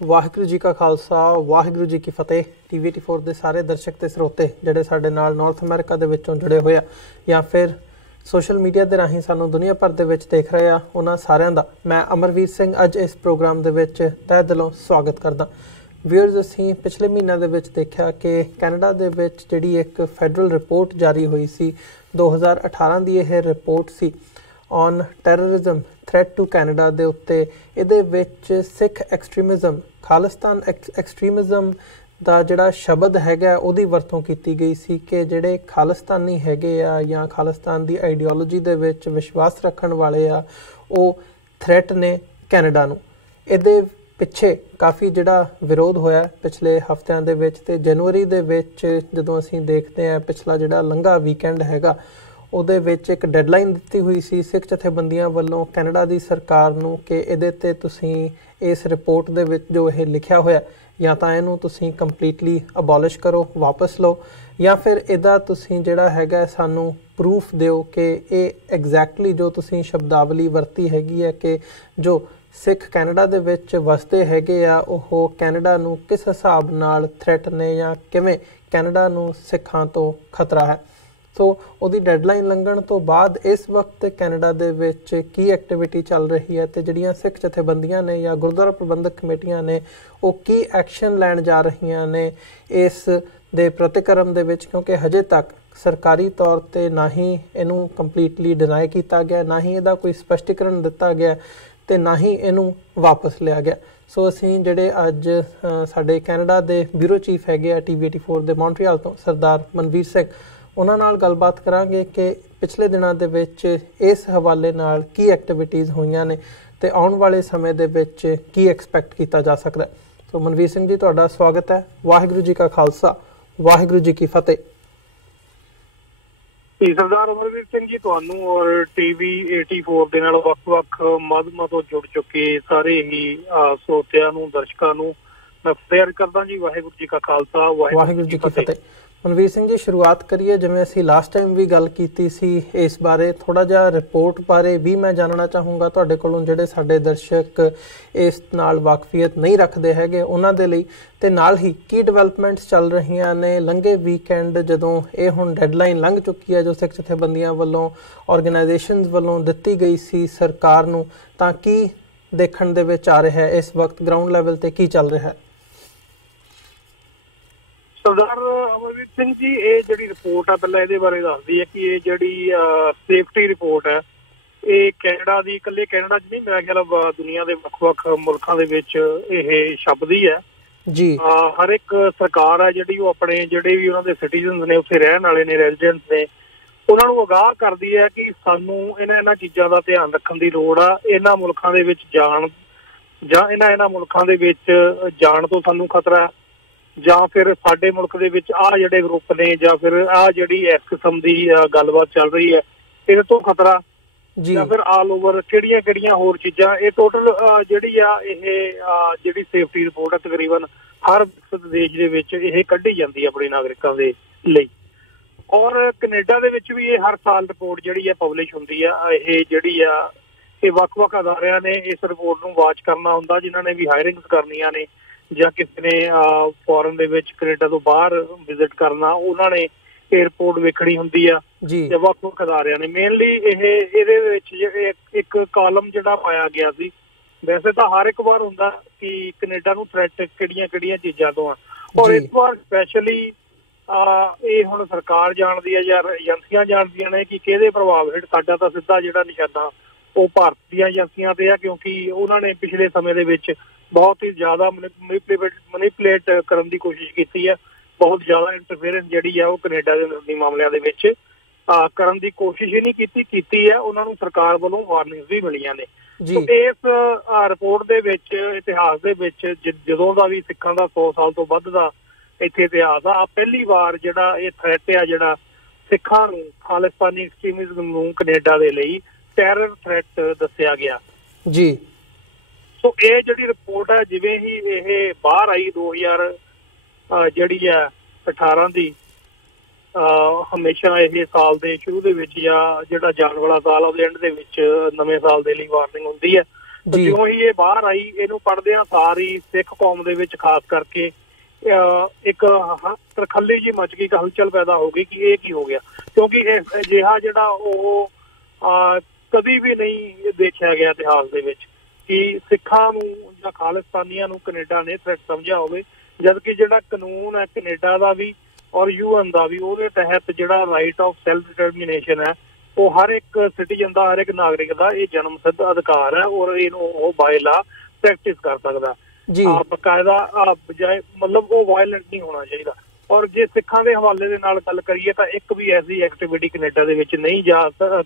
ਵਾਹਿਗੁਰੂ ਜੀ ਕਾ ਖਾਲਸਾ ਵਾਹਿਗੁਰੂ ਜੀ ਕੀ ਫਤਿਹ। TV84 ਦੇ ਸਾਰੇ ਦਰਸ਼ਕ ਤੇ ਸਰੋਤੇ ਜਿਹੜੇ ਸਾਡੇ ਨਾਲ ਨਾਰਥ ਅਮਰੀਕਾ ਦੇ ਵਿੱਚੋਂ ਜੁੜੇ ਹੋਏ ਆ ਜਾਂ ਫਿਰ ਸੋਸ਼ਲ ਮੀਡੀਆ ਦੇ ਰਾਹੀਂ ਸਾਨੂੰ ਦੁਨੀਆ ਭਰ ਦੇ ਵਿੱਚ ਦੇਖ ਰਹੇ ਆ, ਉਹਨਾਂ ਸਾਰਿਆਂ ਦਾ ਮੈਂ ਅਮਰਵੀਰ ਸਿੰਘ ਅੱਜ ਇਸ ਪ੍ਰੋਗਰਾਮ ਦੇ ਵਿੱਚ ਤਹਿ ਦਿਲੋਂ ਸਵਾਗਤ ਕਰਦਾ। ਵੀਅਰਸ, ਅਸੀਂ ਪਿਛਲੇ ਮਹੀਨੇ ਦੇ ਵਿੱਚ ਦੇਖਿਆ ਕਿ ਕੈਨੇਡਾ ਦੇ ਵਿੱਚ ਜਿਹੜੀ ਇੱਕ ਫੈਡਰਲ ਰਿਪੋਰਟ ਜਾਰੀ ਹੋਈ ਸੀ 2018 ਦੀ, ਇਹ ਰਿਪੋਰਟ ਸੀ on terrorism threat to Canada ਦੇ ਉੱਤੇ। ਇਹਦੇ ਵਿੱਚ ਸਿੱਖ ਐਕਸਟ੍ਰੀਮਿਜ਼ਮ, ਖਾਲਿਸਤਾਨ ਐਕਸਟ੍ਰੀਮਿਜ਼ਮ ਦਾ ਜਿਹੜਾ ਸ਼ਬਦ ਹੈਗਾ ਉਹਦੀ ਵਰਤੋਂ ਕੀਤੀ ਗਈ ਸੀ ਕਿ ਜਿਹੜੇ ਖਾਲਿਸਤਾਨੀ ਹੈਗੇ ਆ ਜਾਂ ਖਾਲਿਸਤਾਨ ਦੀ ਆਈਡੀਓਲੋਜੀ ਦੇ ਵਿੱਚ ਵਿਸ਼ਵਾਸ ਰੱਖਣ ਵਾਲੇ ਆ, ਉਹ ਥ੍ਰੈਟ ਨੇ ਕੈਨੇਡਾ ਨੂੰ। ਇਹਦੇ ਪਿੱਛੇ ਕਾਫੀ ਜਿਹੜਾ ਵਿਰੋਧ ਹੋਇਆ ਪਿਛਲੇ ਹਫ਼ਤਿਆਂ ਦੇ ਵਿੱਚ, ਤੇ ਜਨਵਰੀ ਦੇ ਵਿੱਚ ਜਦੋਂ ਅਸੀਂ ਦੇਖਦੇ ਹਾਂ ਪਿਛਲਾ ਜਿਹੜਾ ਲੰਘਾ ਵੀਕਐਂਡ ਹੈਗਾ ਉਹਦੇ ਵਿੱਚ ਇੱਕ ਡੈਡਲਾਈਨ ਦਿੱਤੀ ਹੋਈ ਸੀ ਸਿੱਖ ਜਥੇਬੰਦੀਆਂ ਵੱਲੋਂ ਕੈਨੇਡਾ ਦੀ ਸਰਕਾਰ ਨੂੰ ਕਿ ਇਹਦੇ 'ਤੇ ਤੁਸੀਂ ਇਸ ਰਿਪੋਰਟ ਦੇ ਵਿੱਚ ਜੋ ਇਹ ਲਿਖਿਆ ਹੋਇਆ ਜਾਂ ਤਾਂ ਇਹਨੂੰ ਤੁਸੀਂ ਕੰਪਲੀਟਲੀ ਅਬੋਲਿਸ਼ ਕਰੋ, ਵਾਪਸ ਲਓ, ਜਾਂ ਫਿਰ ਇਹਦਾ ਤੁਸੀਂ ਜਿਹੜਾ ਹੈਗਾ ਸਾਨੂੰ ਪ੍ਰੂਫ ਦਿਓ ਕਿ ਇਹ ਐਗਜ਼ੈਕਟਲੀ ਜੋ ਤੁਸੀਂ ਸ਼ਬਦਾਵਲੀ ਵਰਤੀ ਹੈਗੀ ਹੈ ਕਿ ਜੋ ਸਿੱਖ ਕੈਨੇਡਾ ਦੇ ਵਿੱਚ ਵਸਦੇ ਹੈਗੇ ਆ ਉਹ ਕੈਨੇਡਾ ਨੂੰ ਕਿਸ ਹਿਸਾਬ ਨਾਲ ਥ੍ਰੈਟ ਨੇ ਜਾਂ ਕਿਵੇਂ ਕੈਨੇਡਾ ਨੂੰ ਸਿੱਖਾਂ ਤੋਂ ਖਤਰਾ ਹੈ। ਸੋ ਉਹਦੀ ਡੈਡਲਾਈਨ ਲੰਘਣ ਤੋਂ ਬਾਅਦ ਇਸ ਵਕਤ ਕੈਨੇਡਾ ਦੇ ਵਿੱਚ ਕੀ ਐਕਟੀਵਿਟੀ ਚੱਲ ਰਹੀ ਹੈ ਤੇ ਜਿਹੜੀਆਂ ਸਿੱਖ ਜਥੇਬੰਦੀਆਂ ਨੇ ਜਾਂ ਗੁਰਦੁਆਰਾ ਪ੍ਰਬੰਧਕ ਕਮੇਟੀਆਂ ਨੇ ਉਹ ਕੀ ਐਕਸ਼ਨ ਲੈਣ ਜਾ ਰਹੀਆਂ ਨੇ ਇਸ ਦੇ ਪ੍ਰਤੀਕਰਮ ਦੇ ਵਿੱਚ, ਕਿਉਂਕਿ ਹਜੇ ਤੱਕ ਸਰਕਾਰੀ ਤੌਰ 'ਤੇ ਨਾ ਹੀ ਇਹਨੂੰ ਕੰਪਲੀਟਲੀ ਡਿਨਾਈ ਕੀਤਾ ਗਿਆ, ਨਾ ਹੀ ਇਹਦਾ ਕੋਈ ਸਪਸ਼ਟੀਕਰਨ ਦਿੱਤਾ ਗਿਆ ਤੇ ਨਾ ਹੀ ਇਹਨੂੰ ਵਾਪਸ ਲਿਆ ਗਿਆ। ਸੋ ਅਸੀਂ ਜਿਹੜੇ ਅੱਜ ਸਾਡੇ ਕੈਨੇਡਾ ਦੇ ਬਿਊਰੋ ਚੀਫ ਹੈਗੇ ਆ TV84 ਦੇ ਮੌਂਟਰੀਅਲ ਤੋਂ ਸਰਦਾਰ ਮਨਵੀਰ ਸਿੰਘ, ਉਹਨਾਂ ਨਾਲ ਗੱਲਬਾਤ ਕਰਾਂਗੇ ਕਿ ਪਿਛਲੇ ਦਿਨਾਂ ਦੇ ਵਿੱਚ ਇਸ ਹਵਾਲੇ ਨਾਲ ਕੀ ਐਕਟੀਵਿਟੀਜ਼ ਹੋਈਆਂ ਨੇ ਤੇ ਆਉਣ ਵਾਲੇ ਸਮੇਂ ਦੇ ਵਿੱਚ ਕੀ ਐਕਸਪੈਕਟ ਕੀਤਾ ਜਾ ਸਕਦਾ। ਸੋ ਮਨਵੀਰ ਸਿੰਘ ਜੀ, ਤੁਹਾਡਾ ਸਵਾਗਤ ਹੈ। ਵਾਹਿਗੁਰੂ ਜੀ ਕਾ ਖਾਲਸਾ ਵਾਹਿਗੁਰੂ ਜੀ ਕੀ ਫਤਿਹ। ਸਰਦਾਰ ਅਮਰਵੀਰ ਸਿੰਘ ਜੀ, ਤੁਹਾਨੂੰ ਔਰ TV84 ਦੇ ਨਾਲ ਵੱਖ-ਵੱਖ ਮਾਧਿਅਮਾਂ ਤੋਂ ਜੁੜ ਚੁੱਕੇ ਸਾਰੇ ਹੀ ਸਰੋਤਿਆਂ ਨੂੰ, ਦਰਸ਼ਕਾਂ ਨੂੰ ਮੈਂ ਫਤਿਹ ਕਰਦਾ ਜੀ। ਵਾਹਿਗੁਰੂ ਜੀ ਕਾ ਖਾਲਸਾ ਵਾਹਿਗੁਰੂ ਜੀ ਕੀ ਫਤਿਹ। ਮਨਵੀਰ ਸਿੰਘ ਜੀ, ਸ਼ੁਰੂਆਤ ਕਰੀਏ ਜਿਵੇਂ ਅਸੀਂ ਲਾਸਟ ਟਾਈਮ ਵੀ ਗੱਲ ਕੀਤੀ ਸੀ ਇਸ ਬਾਰੇ, ਥੋੜ੍ਹਾ ਜਿਹਾ ਰਿਪੋਰਟ ਬਾਰੇ ਵੀ ਮੈਂ ਜਾਣਨਾ ਚਾਹੂੰਗਾ ਤੁਹਾਡੇ ਕੋਲੋਂ, ਜਿਹੜੇ ਸਾਡੇ ਦਰਸ਼ਕ ਇਸ ਨਾਲ ਵਾਕਫੀਅਤ ਨਹੀਂ ਰੱਖਦੇ ਹੈਗੇ ਉਹਨਾਂ ਦੇ ਲਈ, ਤੇ ਨਾਲ ਹੀ ਕੀ ਡਿਵੈਲਪਮੈਂਟਸ ਚੱਲ ਰਹੀਆਂ ਨੇ ਲੰਘੇ ਵੀਕਐਂਡ ਜਦੋਂ ਇਹ ਹੁਣ ਡੈਡਲਾਈਨ ਲੰਘ ਚੁੱਕੀ ਹੈ ਜੋ ਸਿੱਖ ਜਥੇਬੰਦੀਆਂ ਵੱਲੋਂ, ਆਰਗੇਨਾਈਜੇਸ਼ਨਸ ਵੱਲੋਂ ਦਿੱਤੀ ਗਈ ਸੀ ਸਰਕਾਰ ਨੂੰ, ਤਾਂ ਕੀ ਦੇਖਣ ਦੇ ਵਿੱਚ ਆ ਰਿਹਾ ਹੈ ਇਸ ਵਕਤ ਗਰਾਊਂਡ ਲੈਵਲ ਤੇ ਕੀ ਚੱਲ ਰਿਹਾ ਹੈ? ਸਰਦਾਰ ਅਮਰਵੀਰ ਸਿੰਘ ਜੀ, ਇਹ ਜਿਹੜੀ ਰਿਪੋਰਟ ਆ ਪਹਿਲਾਂ ਇਹਦੇ ਬਾਰੇ ਦੱਸਦੀ ਹੈ ਕਿ ਇਹ ਜਿਹੜੀ ਸੇਫਟੀ ਰਿਪੋਰਟ ਹੈ ਇਹ ਕੈਨੇਡਾ ਦੀ, ਇਕੱਲੇ ਕੈਨੇਡਾ 'ਚ ਨਹੀਂ, ਮੇਰਾ ਖਿਆਲ ਦੁਨੀਆ ਦੇ ਵੱਖ-ਵੱਖ ਮੁਲਕਾਂ ਦੇ ਵਿੱਚ ਇਹ ਛਪਦੀ ਹੈ ਜੀ। ਹਰ ਇੱਕ ਸਰਕਾਰ ਹੈ ਜਿਹੜੀ ਉਹ ਆਪਣੇ ਜਿਹੜੇ ਵੀ ਉਹਨਾਂ ਦੇ ਸਿਟੀਜ਼ਨਸ ਨੇ, ਉੱਥੇ ਰਹਿਣ ਵਾਲੇ ਨੇ, ਰੈਜ਼ੀਡੈਂਟਸ ਨੇ, ਉਹਨਾਂ ਨੂੰ ਅਗਾਹ ਕਰਦੀ ਹੈ ਕਿ ਸਾਨੂੰ ਇਹਨਾਂ ਚੀਜ਼ਾਂ ਦਾ ਧਿਆਨ ਰੱਖਣ ਦੀ ਲੋੜ ਆ। ਇਹਨਾਂ ਮੁਲਕਾਂ ਦੇ ਵਿੱਚ ਜਾਣ ਜਾਂ ਇਹਨਾਂ ਮੁਲਕਾਂ ਦੇ ਵਿੱਚ ਜਾਣ ਤੋਂ ਸਾਨੂੰ ਖਤਰਾ, ਜਾਂ ਫਿਰ ਸਾਡੇ ਮੁਲਕ ਦੇ ਵਿੱਚ ਆਹ ਜਿਹੜੇ ਗਰੁੱਪ ਨੇ ਜਾਂ ਫਿਰ ਆਹ ਜਿਹੜੀ ਇਸ ਕਿਸਮ ਦੀ ਗੱਲਬਾਤ ਚੱਲ ਰਹੀ ਹੈ ਇਹਦੇ ਤੋਂ ਖਤਰਾ, ਜਾਂ ਫਿਰ ਆਲ ਓਵਰ ਕਿਹੜੀਆਂ ਹੋਰ ਚੀਜ਼ਾਂ। ਇਹ ਟੋਟਲ ਜਿਹੜੀ ਆ ਇਹ ਜਿਹੜੀ ਸੇਫਟੀ ਰਿਪੋਰਟ ਹੈ ਤਕਰੀਬਨ ਹਰ ਵਿਕਸਿਤ ਦੇਸ਼ ਦੇ ਵਿੱਚ ਇਹ ਕੱਢੀ ਜਾਂਦੀ ਹੈ ਆਪਣੇ ਨਾਗਰਿਕਾਂ ਦੇ ਲਈ, ਔਰ ਕੈਨੇਡਾ ਦੇ ਵਿੱਚ ਵੀ ਇਹ ਹਰ ਸਾਲ ਰਿਪੋਰਟ ਜਿਹੜੀ ਹੈ ਪਬਲਿਸ਼ ਹੁੰਦੀ ਆ। ਇਹ ਜਿਹੜੀ ਆ ਇਹ ਵੱਖ-ਵੱਖ ਅਦਾਰਿਆਂ ਨੇ ਇਸ ਰਿਪੋਰਟ ਨੂੰ ਵਾਚ ਕਰਨਾ ਹੁੰਦਾ, ਜਿਨ੍ਹਾਂ ਨੇ ਵੀ ਹਾਇਰਿੰਗਸ ਕਰਨੀਆਂ ਨੇ ਜਾਂ ਕਿਸੇ ਨੇ ਫੋਰਨ ਦੇ ਵਿੱਚ ਕੈਨੇਡਾ ਤੋਂ ਬਾਹਰ ਵਿਜ਼ਿਟ ਕਰਨਾ, ਉਹਨਾਂ ਨੇ ਇਹ ਰਿਪੋਰਟ ਵੇਖਣੀ ਹੁੰਦੀ ਆ ਤੇ ਵੱਖ-ਵੱਖ ਅਦਾਰਿਆਂ ਨੇ। ਮੇਨਲੀ ਇਹਦੇ ਵਿੱਚ ਇੱਕ ਕਾਲਮ ਜਿਹੜਾ ਪਾਇਆ ਗਿਆ ਸੀ, ਵੈਸੇ ਤਾਂ ਹਰ ਇੱਕ ਵਾਰ ਹੁੰਦਾ ਕਿ ਕੈਨੇਡਾ ਨੂੰ ਥ੍ਰੈਟ ਕਿਹੜੀਆਂ ਚੀਜ਼ਾਂ ਤੋਂ ਆ, ਔਰ ਇਸ ਵਾਰ ਸਪੈਸ਼ਲੀ ਇਹ ਹੁਣ ਸਰਕਾਰ ਜਾਣਦੀ ਹੈ ਜਾਂ ਏਜੰਸੀਆਂ ਜਾਣਦੀਆਂ ਨੇ ਕਿ ਕਿਹਦੇ ਪ੍ਰਭਾਵ ਹੇਠ। ਸਾਡਾ ਤਾਂ ਸਿੱਧਾ ਜਿਹੜਾ ਨਿਸ਼ਾਨਾ ਉਹ ਭਾਰਤ ਦੀਆਂ ਏਜੰਸੀਆਂ ਤੇ ਆ, ਕਿਉਂਕਿ ਉਹਨਾਂ ਨੇ ਪਿਛਲੇ ਸਮੇਂ ਦੇ ਵਿੱਚ ਬਹੁਤ ਹੀ ਜ਼ਿਆਦਾ ਮਨੀਪੂਲੇਟ ਕਰਨ ਦੀ ਕੋਸ਼ਿਸ਼ ਕੀਤੀ ਹੈ, ਬਹੁਤ ਜ਼ਿਆਦਾ ਇੰਟਰਫੇਰੈਂਸ ਜਿਹੜੀ ਆ ਉਹ ਕੈਨੇਡਾ ਦੇ ਅੰਦਰੂਨੀ ਮਾਮਲਿਆਂ ਦੇ ਵਿੱਚ ਕਰਨ ਦੀ ਕੋਸ਼ਿਸ਼ ਹੀ ਨਹੀਂ ਕੀਤੀ ਹੈ। ਉਹਨਾਂ ਨੂੰ ਸਰਕਾਰ ਵੱਲੋਂ ਵਾਰਨਿੰਗਸ ਵੀ ਮਿਲੀਆਂ ਨੇ। ਇਸ ਰਿਪੋਰਟ ਦੇ ਵਿੱਚ ਇਤਿਹਾਸ ਦੇ ਵਿੱਚ ਜਦੋਂ ਦਾ ਵੀ ਸਿੱਖਾਂ ਦਾ 100 ਸਾਲ ਤੋਂ ਵੱਧ ਦਾ ਇੱਥੇ ਇਤਿਹਾਸ ਆ, ਪਹਿਲੀ ਵਾਰ ਜਿਹੜਾ ਇਹ ਥ੍ਰੈਟ ਆ ਜਿਹੜਾ ਸਿੱਖਾਂ ਨੂੰ, ਖਾਲਿਸਤਾਨੀ ਐਕਸਟ੍ਰੀਮਿਜ਼ਮ ਨੂੰ ਕੈਨੇਡਾ ਦੇ ਲਈ ਟੈਰਰ ਥ੍ਰੈਟ ਦੱਸਿਆ ਗਿਆ ਜੀ। ਸੋ ਇਹ ਜਿਹੜੀ ਰਿਪੋਰਟ ਹੈ ਜਿਵੇਂ ਹੀ ਇਹ ਬਾਹਰ ਆਈ 2018 ਦੀ, ਹਮੇਸ਼ਾ ਇਹ ਸਾਲ ਦੇ ਸ਼ੁਰੂ ਦੇ ਵਿੱਚ ਜਾਂ ਜਿਹੜਾ ਜਾਣ ਵਾਲਾ ਸਾਲ ਉਹਦੇ ਐਂਡ ਦੇ ਵਿੱਚ ਨਵੇਂ ਸਾਲ ਦੇ ਲਈ ਵਾਰਨਿੰਗ ਹੁੰਦੀ ਹੈ ਜਿਉਂ ਹੀ ਇਹ ਬਾਹਰ ਆਈ, ਇਹਨੂੰ ਪੜ੍ਹਦਿਆਂ ਸਾਰ ਹੀ ਸਿੱਖ ਕੌਮ ਦੇ ਵਿੱਚ ਖਾਸ ਕਰਕੇ ਇੱਕ ਤਰਖੱਲੀ ਜੀ ਮਚ ਗਈ, ਇੱਕ ਹਲਚਲ ਪੈਦਾ ਹੋ ਗਈ ਕਿ ਇਹ ਕੀ ਹੋ ਗਿਆ, ਕਿਉਂਕਿ ਅਜਿਹਾ ਜਿਹੜਾ ਉਹ ਕਦੀ ਵੀ ਨਹੀਂ ਦੇਖਿਆ ਗਿਆ ਇਤਿਹਾਸ ਦੇ ਵਿੱਚ ਕਿ ਸਿੱਖਾਂ ਨੂੰ ਜਾਂ ਖਾਲਿਸਤਾਨੀਆਂ ਨੂੰ ਕੈਨੇਡਾ ਨੇ ਥ੍ਰੈਟ ਸਮਝਿਆ ਹੋਵੇ, ਜਦਕਿ ਜਿਹੜਾ ਕਾਨੂੰਨ ਹੈ ਕੈਨੇਡਾ ਦਾ ਵੀ ਔਰ UN ਦਾ ਵੀ, ਉਹਦੇ ਤਹਿਤ ਜਿਹੜਾ ਰਾਈਟ ਆਫ ਸੈਲਫ ਡਿਟਰਮੀਨੇਸ਼ਨ ਹੈ ਉਹ ਹਰ ਇੱਕ ਸਿਟੀਜ਼ਨ ਦਾ, ਹਰ ਇੱਕ ਨਾਗਰਿਕ ਦਾ ਇਹ ਜਨਮ ਸਿੱਧ ਅਧਿਕਾਰ ਹੈ ਔਰ ਇਹਨੂੰ ਉਹ ਬਾਏ ਲਾ ਪ੍ਰੈਕਟਿਸ ਕਰ ਸਕਦਾ ਬਕਾਇਦਾ, ਬਜਾਏ ਮਤਲਬ ਉਹ ਵਾਇਲੈਂਟ ਨਹੀਂ ਹੋਣਾ ਚਾਹੀਦਾ। ਔਰ ਜੇ ਸਿੱਖਾਂ ਦੇ ਹਵਾਲੇ ਦੇ ਨਾਲ ਗੱਲ ਕਰੀਏ ਤਾਂ ਇੱਕ ਵੀ ਐਸੀ ਐਕਟੀਵਿਟੀ ਕੈਨੇਡਾ ਦੇ ਵਿੱਚ ਨਹੀਂ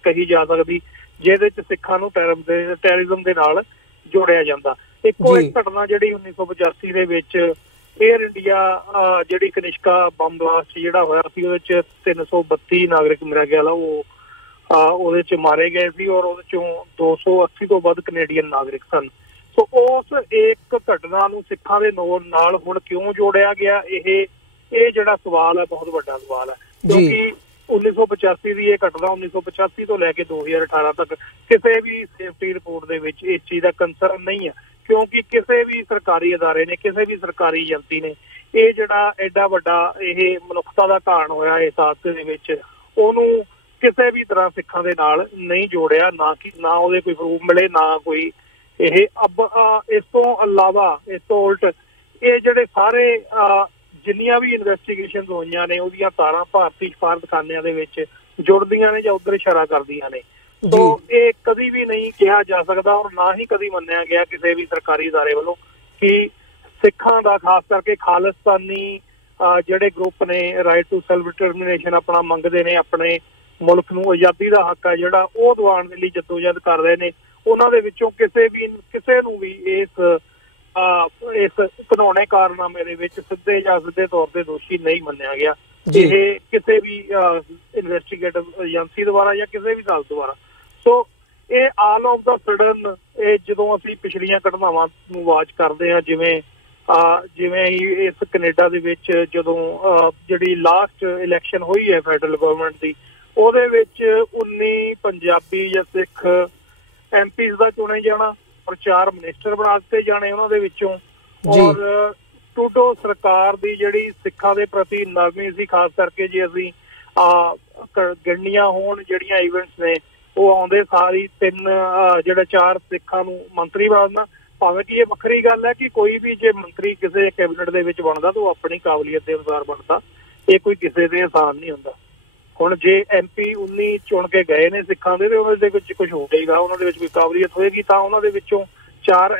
ਕਹੀ ਜਾ ਸਕਦੀ ਜਿਹਦੇ ਚ ਸਿੱਖਾਂ ਨੂੰ ਟੈਰਰਿਜ਼ਮ ਦੇ ਨਾਲ ਜੋੜਿਆ ਜਾਂਦਾ। ਇੱਕੋ ਇੱਕ ਘਟਨਾ ਜਿਹੜੀ 1985 ਦੇ ਵਿੱਚ ਏਅਰ ਇੰਡੀਆ ਜਿਹੜੀ ਕਨਿਸ਼ਕਾ ਬੰਬ ਬਲਾਸਟ ਜਿਹੜਾ ਹੋਇਆ ਸੀ, ਉਹਦੇ ਚ 332 ਨਾਗਰਿਕ ਮੇਰਾ ਖਿਆਲ ਆ ਉਹ ਉਹਦੇ ਚ ਮਾਰੇ ਗਏ ਸੀ ਔਰ ਉਹਦੇ ਚੋਂ 280 ਤੋਂ ਵੱਧ ਕੈਨੇਡੀਅਨ ਨਾਗਰਿਕ ਸਨ। ਸੋ ਉਸ ਇੱਕ ਘਟਨਾ ਨੂੰ ਸਿੱਖਾਂ ਦੇ ਨਾਲ ਹੁਣ ਕਿਉਂ ਜੋੜਿਆ ਗਿਆ, ਇਹ ਜਿਹੜਾ ਸਵਾਲ ਹੈ ਬਹੁਤ ਵੱਡਾ ਸਵਾਲ ਹੈ, ਕਿਉਂਕਿ 1985 ਦੀ ਇਹ ਘਟਨਾ 1985 ਤੋਂ ਲੈ ਕੇ 2018 ਤੱਕ ਕਿਸੇ ਵੀ ਸੇਫਟੀ ਰਿਪੋਰਟ ਦੇ ਵਿੱਚ ਇਸ ਚੀਜ਼ ਦਾ ਕੰਸਰਨ ਨਹੀਂ ਹੈ, ਕਿਉਂਕਿ ਕਿਸੇ ਵੀ ਸਰਕਾਰੀ ਅਦਾਰੇ ਨੇ, ਕਿਸੇ ਵੀ ਸਰਕਾਰੀ ਏਜੰਸੀ ਨੇ ਇਹ ਜਿਹੜਾ ਐਡਾ ਵੱਡਾ ਇਹ ਮਨੁੱਖਤਾ ਦਾ ਘਾਣ ਹੋਇਆ ਇਸ ਹਾਦਸੇ ਦੇ ਵਿੱਚ, ਉਹਨੂੰ ਕਿਸੇ ਵੀ ਤਰ੍ਹਾਂ ਸਿੱਖਾਂ ਦੇ ਨਾਲ ਨਹੀਂ ਜੋੜਿਆ, ਨਾ ਉਹਦੇ ਕੋਈ ਪ੍ਰੂਫ ਮਿਲੇ, ਨਾ ਕੋਈ ਇਹ ਇਸ ਤੋਂ ਇਲਾਵਾ ਇਸ ਤੋਂ ਉਲਟ ਇਹ ਜਿਹੜੇ ਸਾਰੇ ਜਿੰਨੀਆਂ ਵੀ ਇਨਵੈਸਟੀਗੇਸ਼ਨ ਹੋਈਆਂ ਨੇ ਉਹਦੀਆਂ ਤਾਰਾਂ ਭਾਰਤੀ ਸਫਾਰਤਖਾਨਿਆਂ ਦੇ ਵਿੱਚ ਜੁੜਦੀਆਂ ਨੇ ਜਾਂ ਉੱਧਰ ਇਸ਼ਾਰਾ ਕਰਦੀਆਂ ਨੇ। ਸੋ ਇਹ ਕਦੀ ਵੀ ਨਹੀਂ ਕਿਹਾ ਜਾ ਸਕਦਾ ਔਰ ਨਾ ਹੀ ਕਦੀ ਮੰਨਿਆ ਗਿਆ ਕਿਸੇ ਵੀ ਸਰਕਾਰੀ ਅਦਾਰੇ ਵੱਲੋਂ ਕਿ ਸਿੱਖਾਂ ਦਾ, ਖਾਸ ਕਰਕੇ ਖਾਲਿਸਤਾਨੀ ਜਿਹੜੇ ਗਰੁੱਪ ਨੇ ਰਾਈਟ ਟੂ ਸੈਲਫ ਡਿਟਰਮੀਨੇਸ਼ਨ ਆਪਣਾ ਮੰਗਦੇ ਨੇ, ਆਪਣੇ ਮੁਲਕ ਨੂੰ ਆਜ਼ਾਦੀ ਦਾ ਹੱਕ ਹੈ ਜਿਹੜਾ ਉਹ ਦਿਵਾਉਣ ਦੇ ਲਈ ਜਦੋਜਹਿਦ ਕਰ ਰਹੇ ਨੇ, ਉਹਨਾਂ ਦੇ ਵਿੱਚੋਂ ਕਿਸੇ ਨੂੰ ਵੀ ਇਸ ਘਿਨਾਉਣੇ ਕਾਰਨਾਮੇ ਦੇ ਵਿੱਚ ਸਿੱਧੇ ਜਾਂ ਸਿੱਧੇ ਤੌਰ ਤੇ ਦੋਸ਼ੀ ਨਹੀਂ ਮੰਨਿਆ ਗਿਆ, ਇਹ ਕਿਸੇ ਵੀ ਇਨਵੈਸਟੀਗੇਟਿਵ ਏਜੰਸੀ ਦੁਆਰਾ ਜਾਂ ਕਿਸੇ ਵੀ ਅਦਾਲਤ ਦੁਆਰਾ। ਸੋ ਇਹ ਆਲ ਆਫ ਦਾ ਸਡਨ ਇਹ ਜਦੋਂ ਅਸੀਂ ਪਿਛਲੀਆਂ ਘਟਨਾਵਾਂ ਨੂੰ ਵਾਚ ਕਰਦੇ ਹਾਂ, ਜਿਵੇਂ ਹੀ ਇਸ ਕੈਨੇਡਾ ਦੇ ਵਿੱਚ ਜਦੋਂ ਜਿਹੜੀ ਲਾਸਟ ਇਲੈਕਸ਼ਨ ਹੋਈ ਹੈ ਫੈਡਰਲ ਗਵਰਨਮੈਂਟ ਦੀ, ਉਹਦੇ ਵਿੱਚ 19 ਪੰਜਾਬੀ ਜਾਂ ਸਿੱਖ MPs ਦਾ ਚੁਣੇ ਜਾਣਾ ਔਰ 4 ਮਿਨਿਸਟਰ ਬਣਾ ਦਿੱਤੇ ਜਾਣੇ ਉਹਨਾਂ ਦੇ ਵਿੱਚੋਂ, ਔਰ ਟਰੂਡੋ ਸਰਕਾਰ ਦੀ ਜਿਹੜੀ ਸਿੱਖਾਂ ਦੇ ਪ੍ਰਤੀ ਨਰਮੀ ਸੀ, ਖਾਸ ਕਰਕੇ ਜੇ ਅਸੀਂ ਗਿਣਨੀਆਂ ਹੋਣ ਜਿਹੜੀਆਂ ਇਵੈਂਟਸ ਨੇ, ਉਹ ਆਉਂਦੇ ਸਾਰੀ 4 ਸਿੱਖਾਂ ਨੂੰ ਮੰਤਰੀ ਬਣਾਉਣਾ। ਭਾਵੇਂ ਕਿ ਇਹ ਵੱਖਰੀ ਗੱਲ ਹੈ ਕਿ ਕੋਈ ਵੀ ਜੇ ਮੰਤਰੀ ਕਿਸੇ ਕੈਬਨਿਟ ਦੇ ਵਿੱਚ ਬਣਦਾ ਤਾਂ ਉਹ ਆਪਣੀ ਕਾਬਲੀਅਤ ਦੇ ਅਨੁਸਾਰ ਬਣਦਾ, ਇਹ ਕੋਈ ਕਿਸੇ ਦੇ ਆਸਾਨ ਨਹੀਂ ਹੁੰਦਾ। ਹੁਣ ਜੇ MP 19 ਚੁਣ ਕੇ ਗਏ ਨੇ ਸਿੱਖਾਂ ਦੇ, ਤੇ ਉਹਨਾਂ ਦੇ ਵਿੱਚ ਕੁਝ ਹੋ ਜਾਏਗਾ, ਉਹਨਾਂ ਦੇ ਵਿੱਚ ਕੋਈ ਕਾਬਲੀਅਤ ਹੋਏਗੀ ਤਾਂ ਉਹਨਾਂ ਦੇ ਵਿੱਚੋਂ 4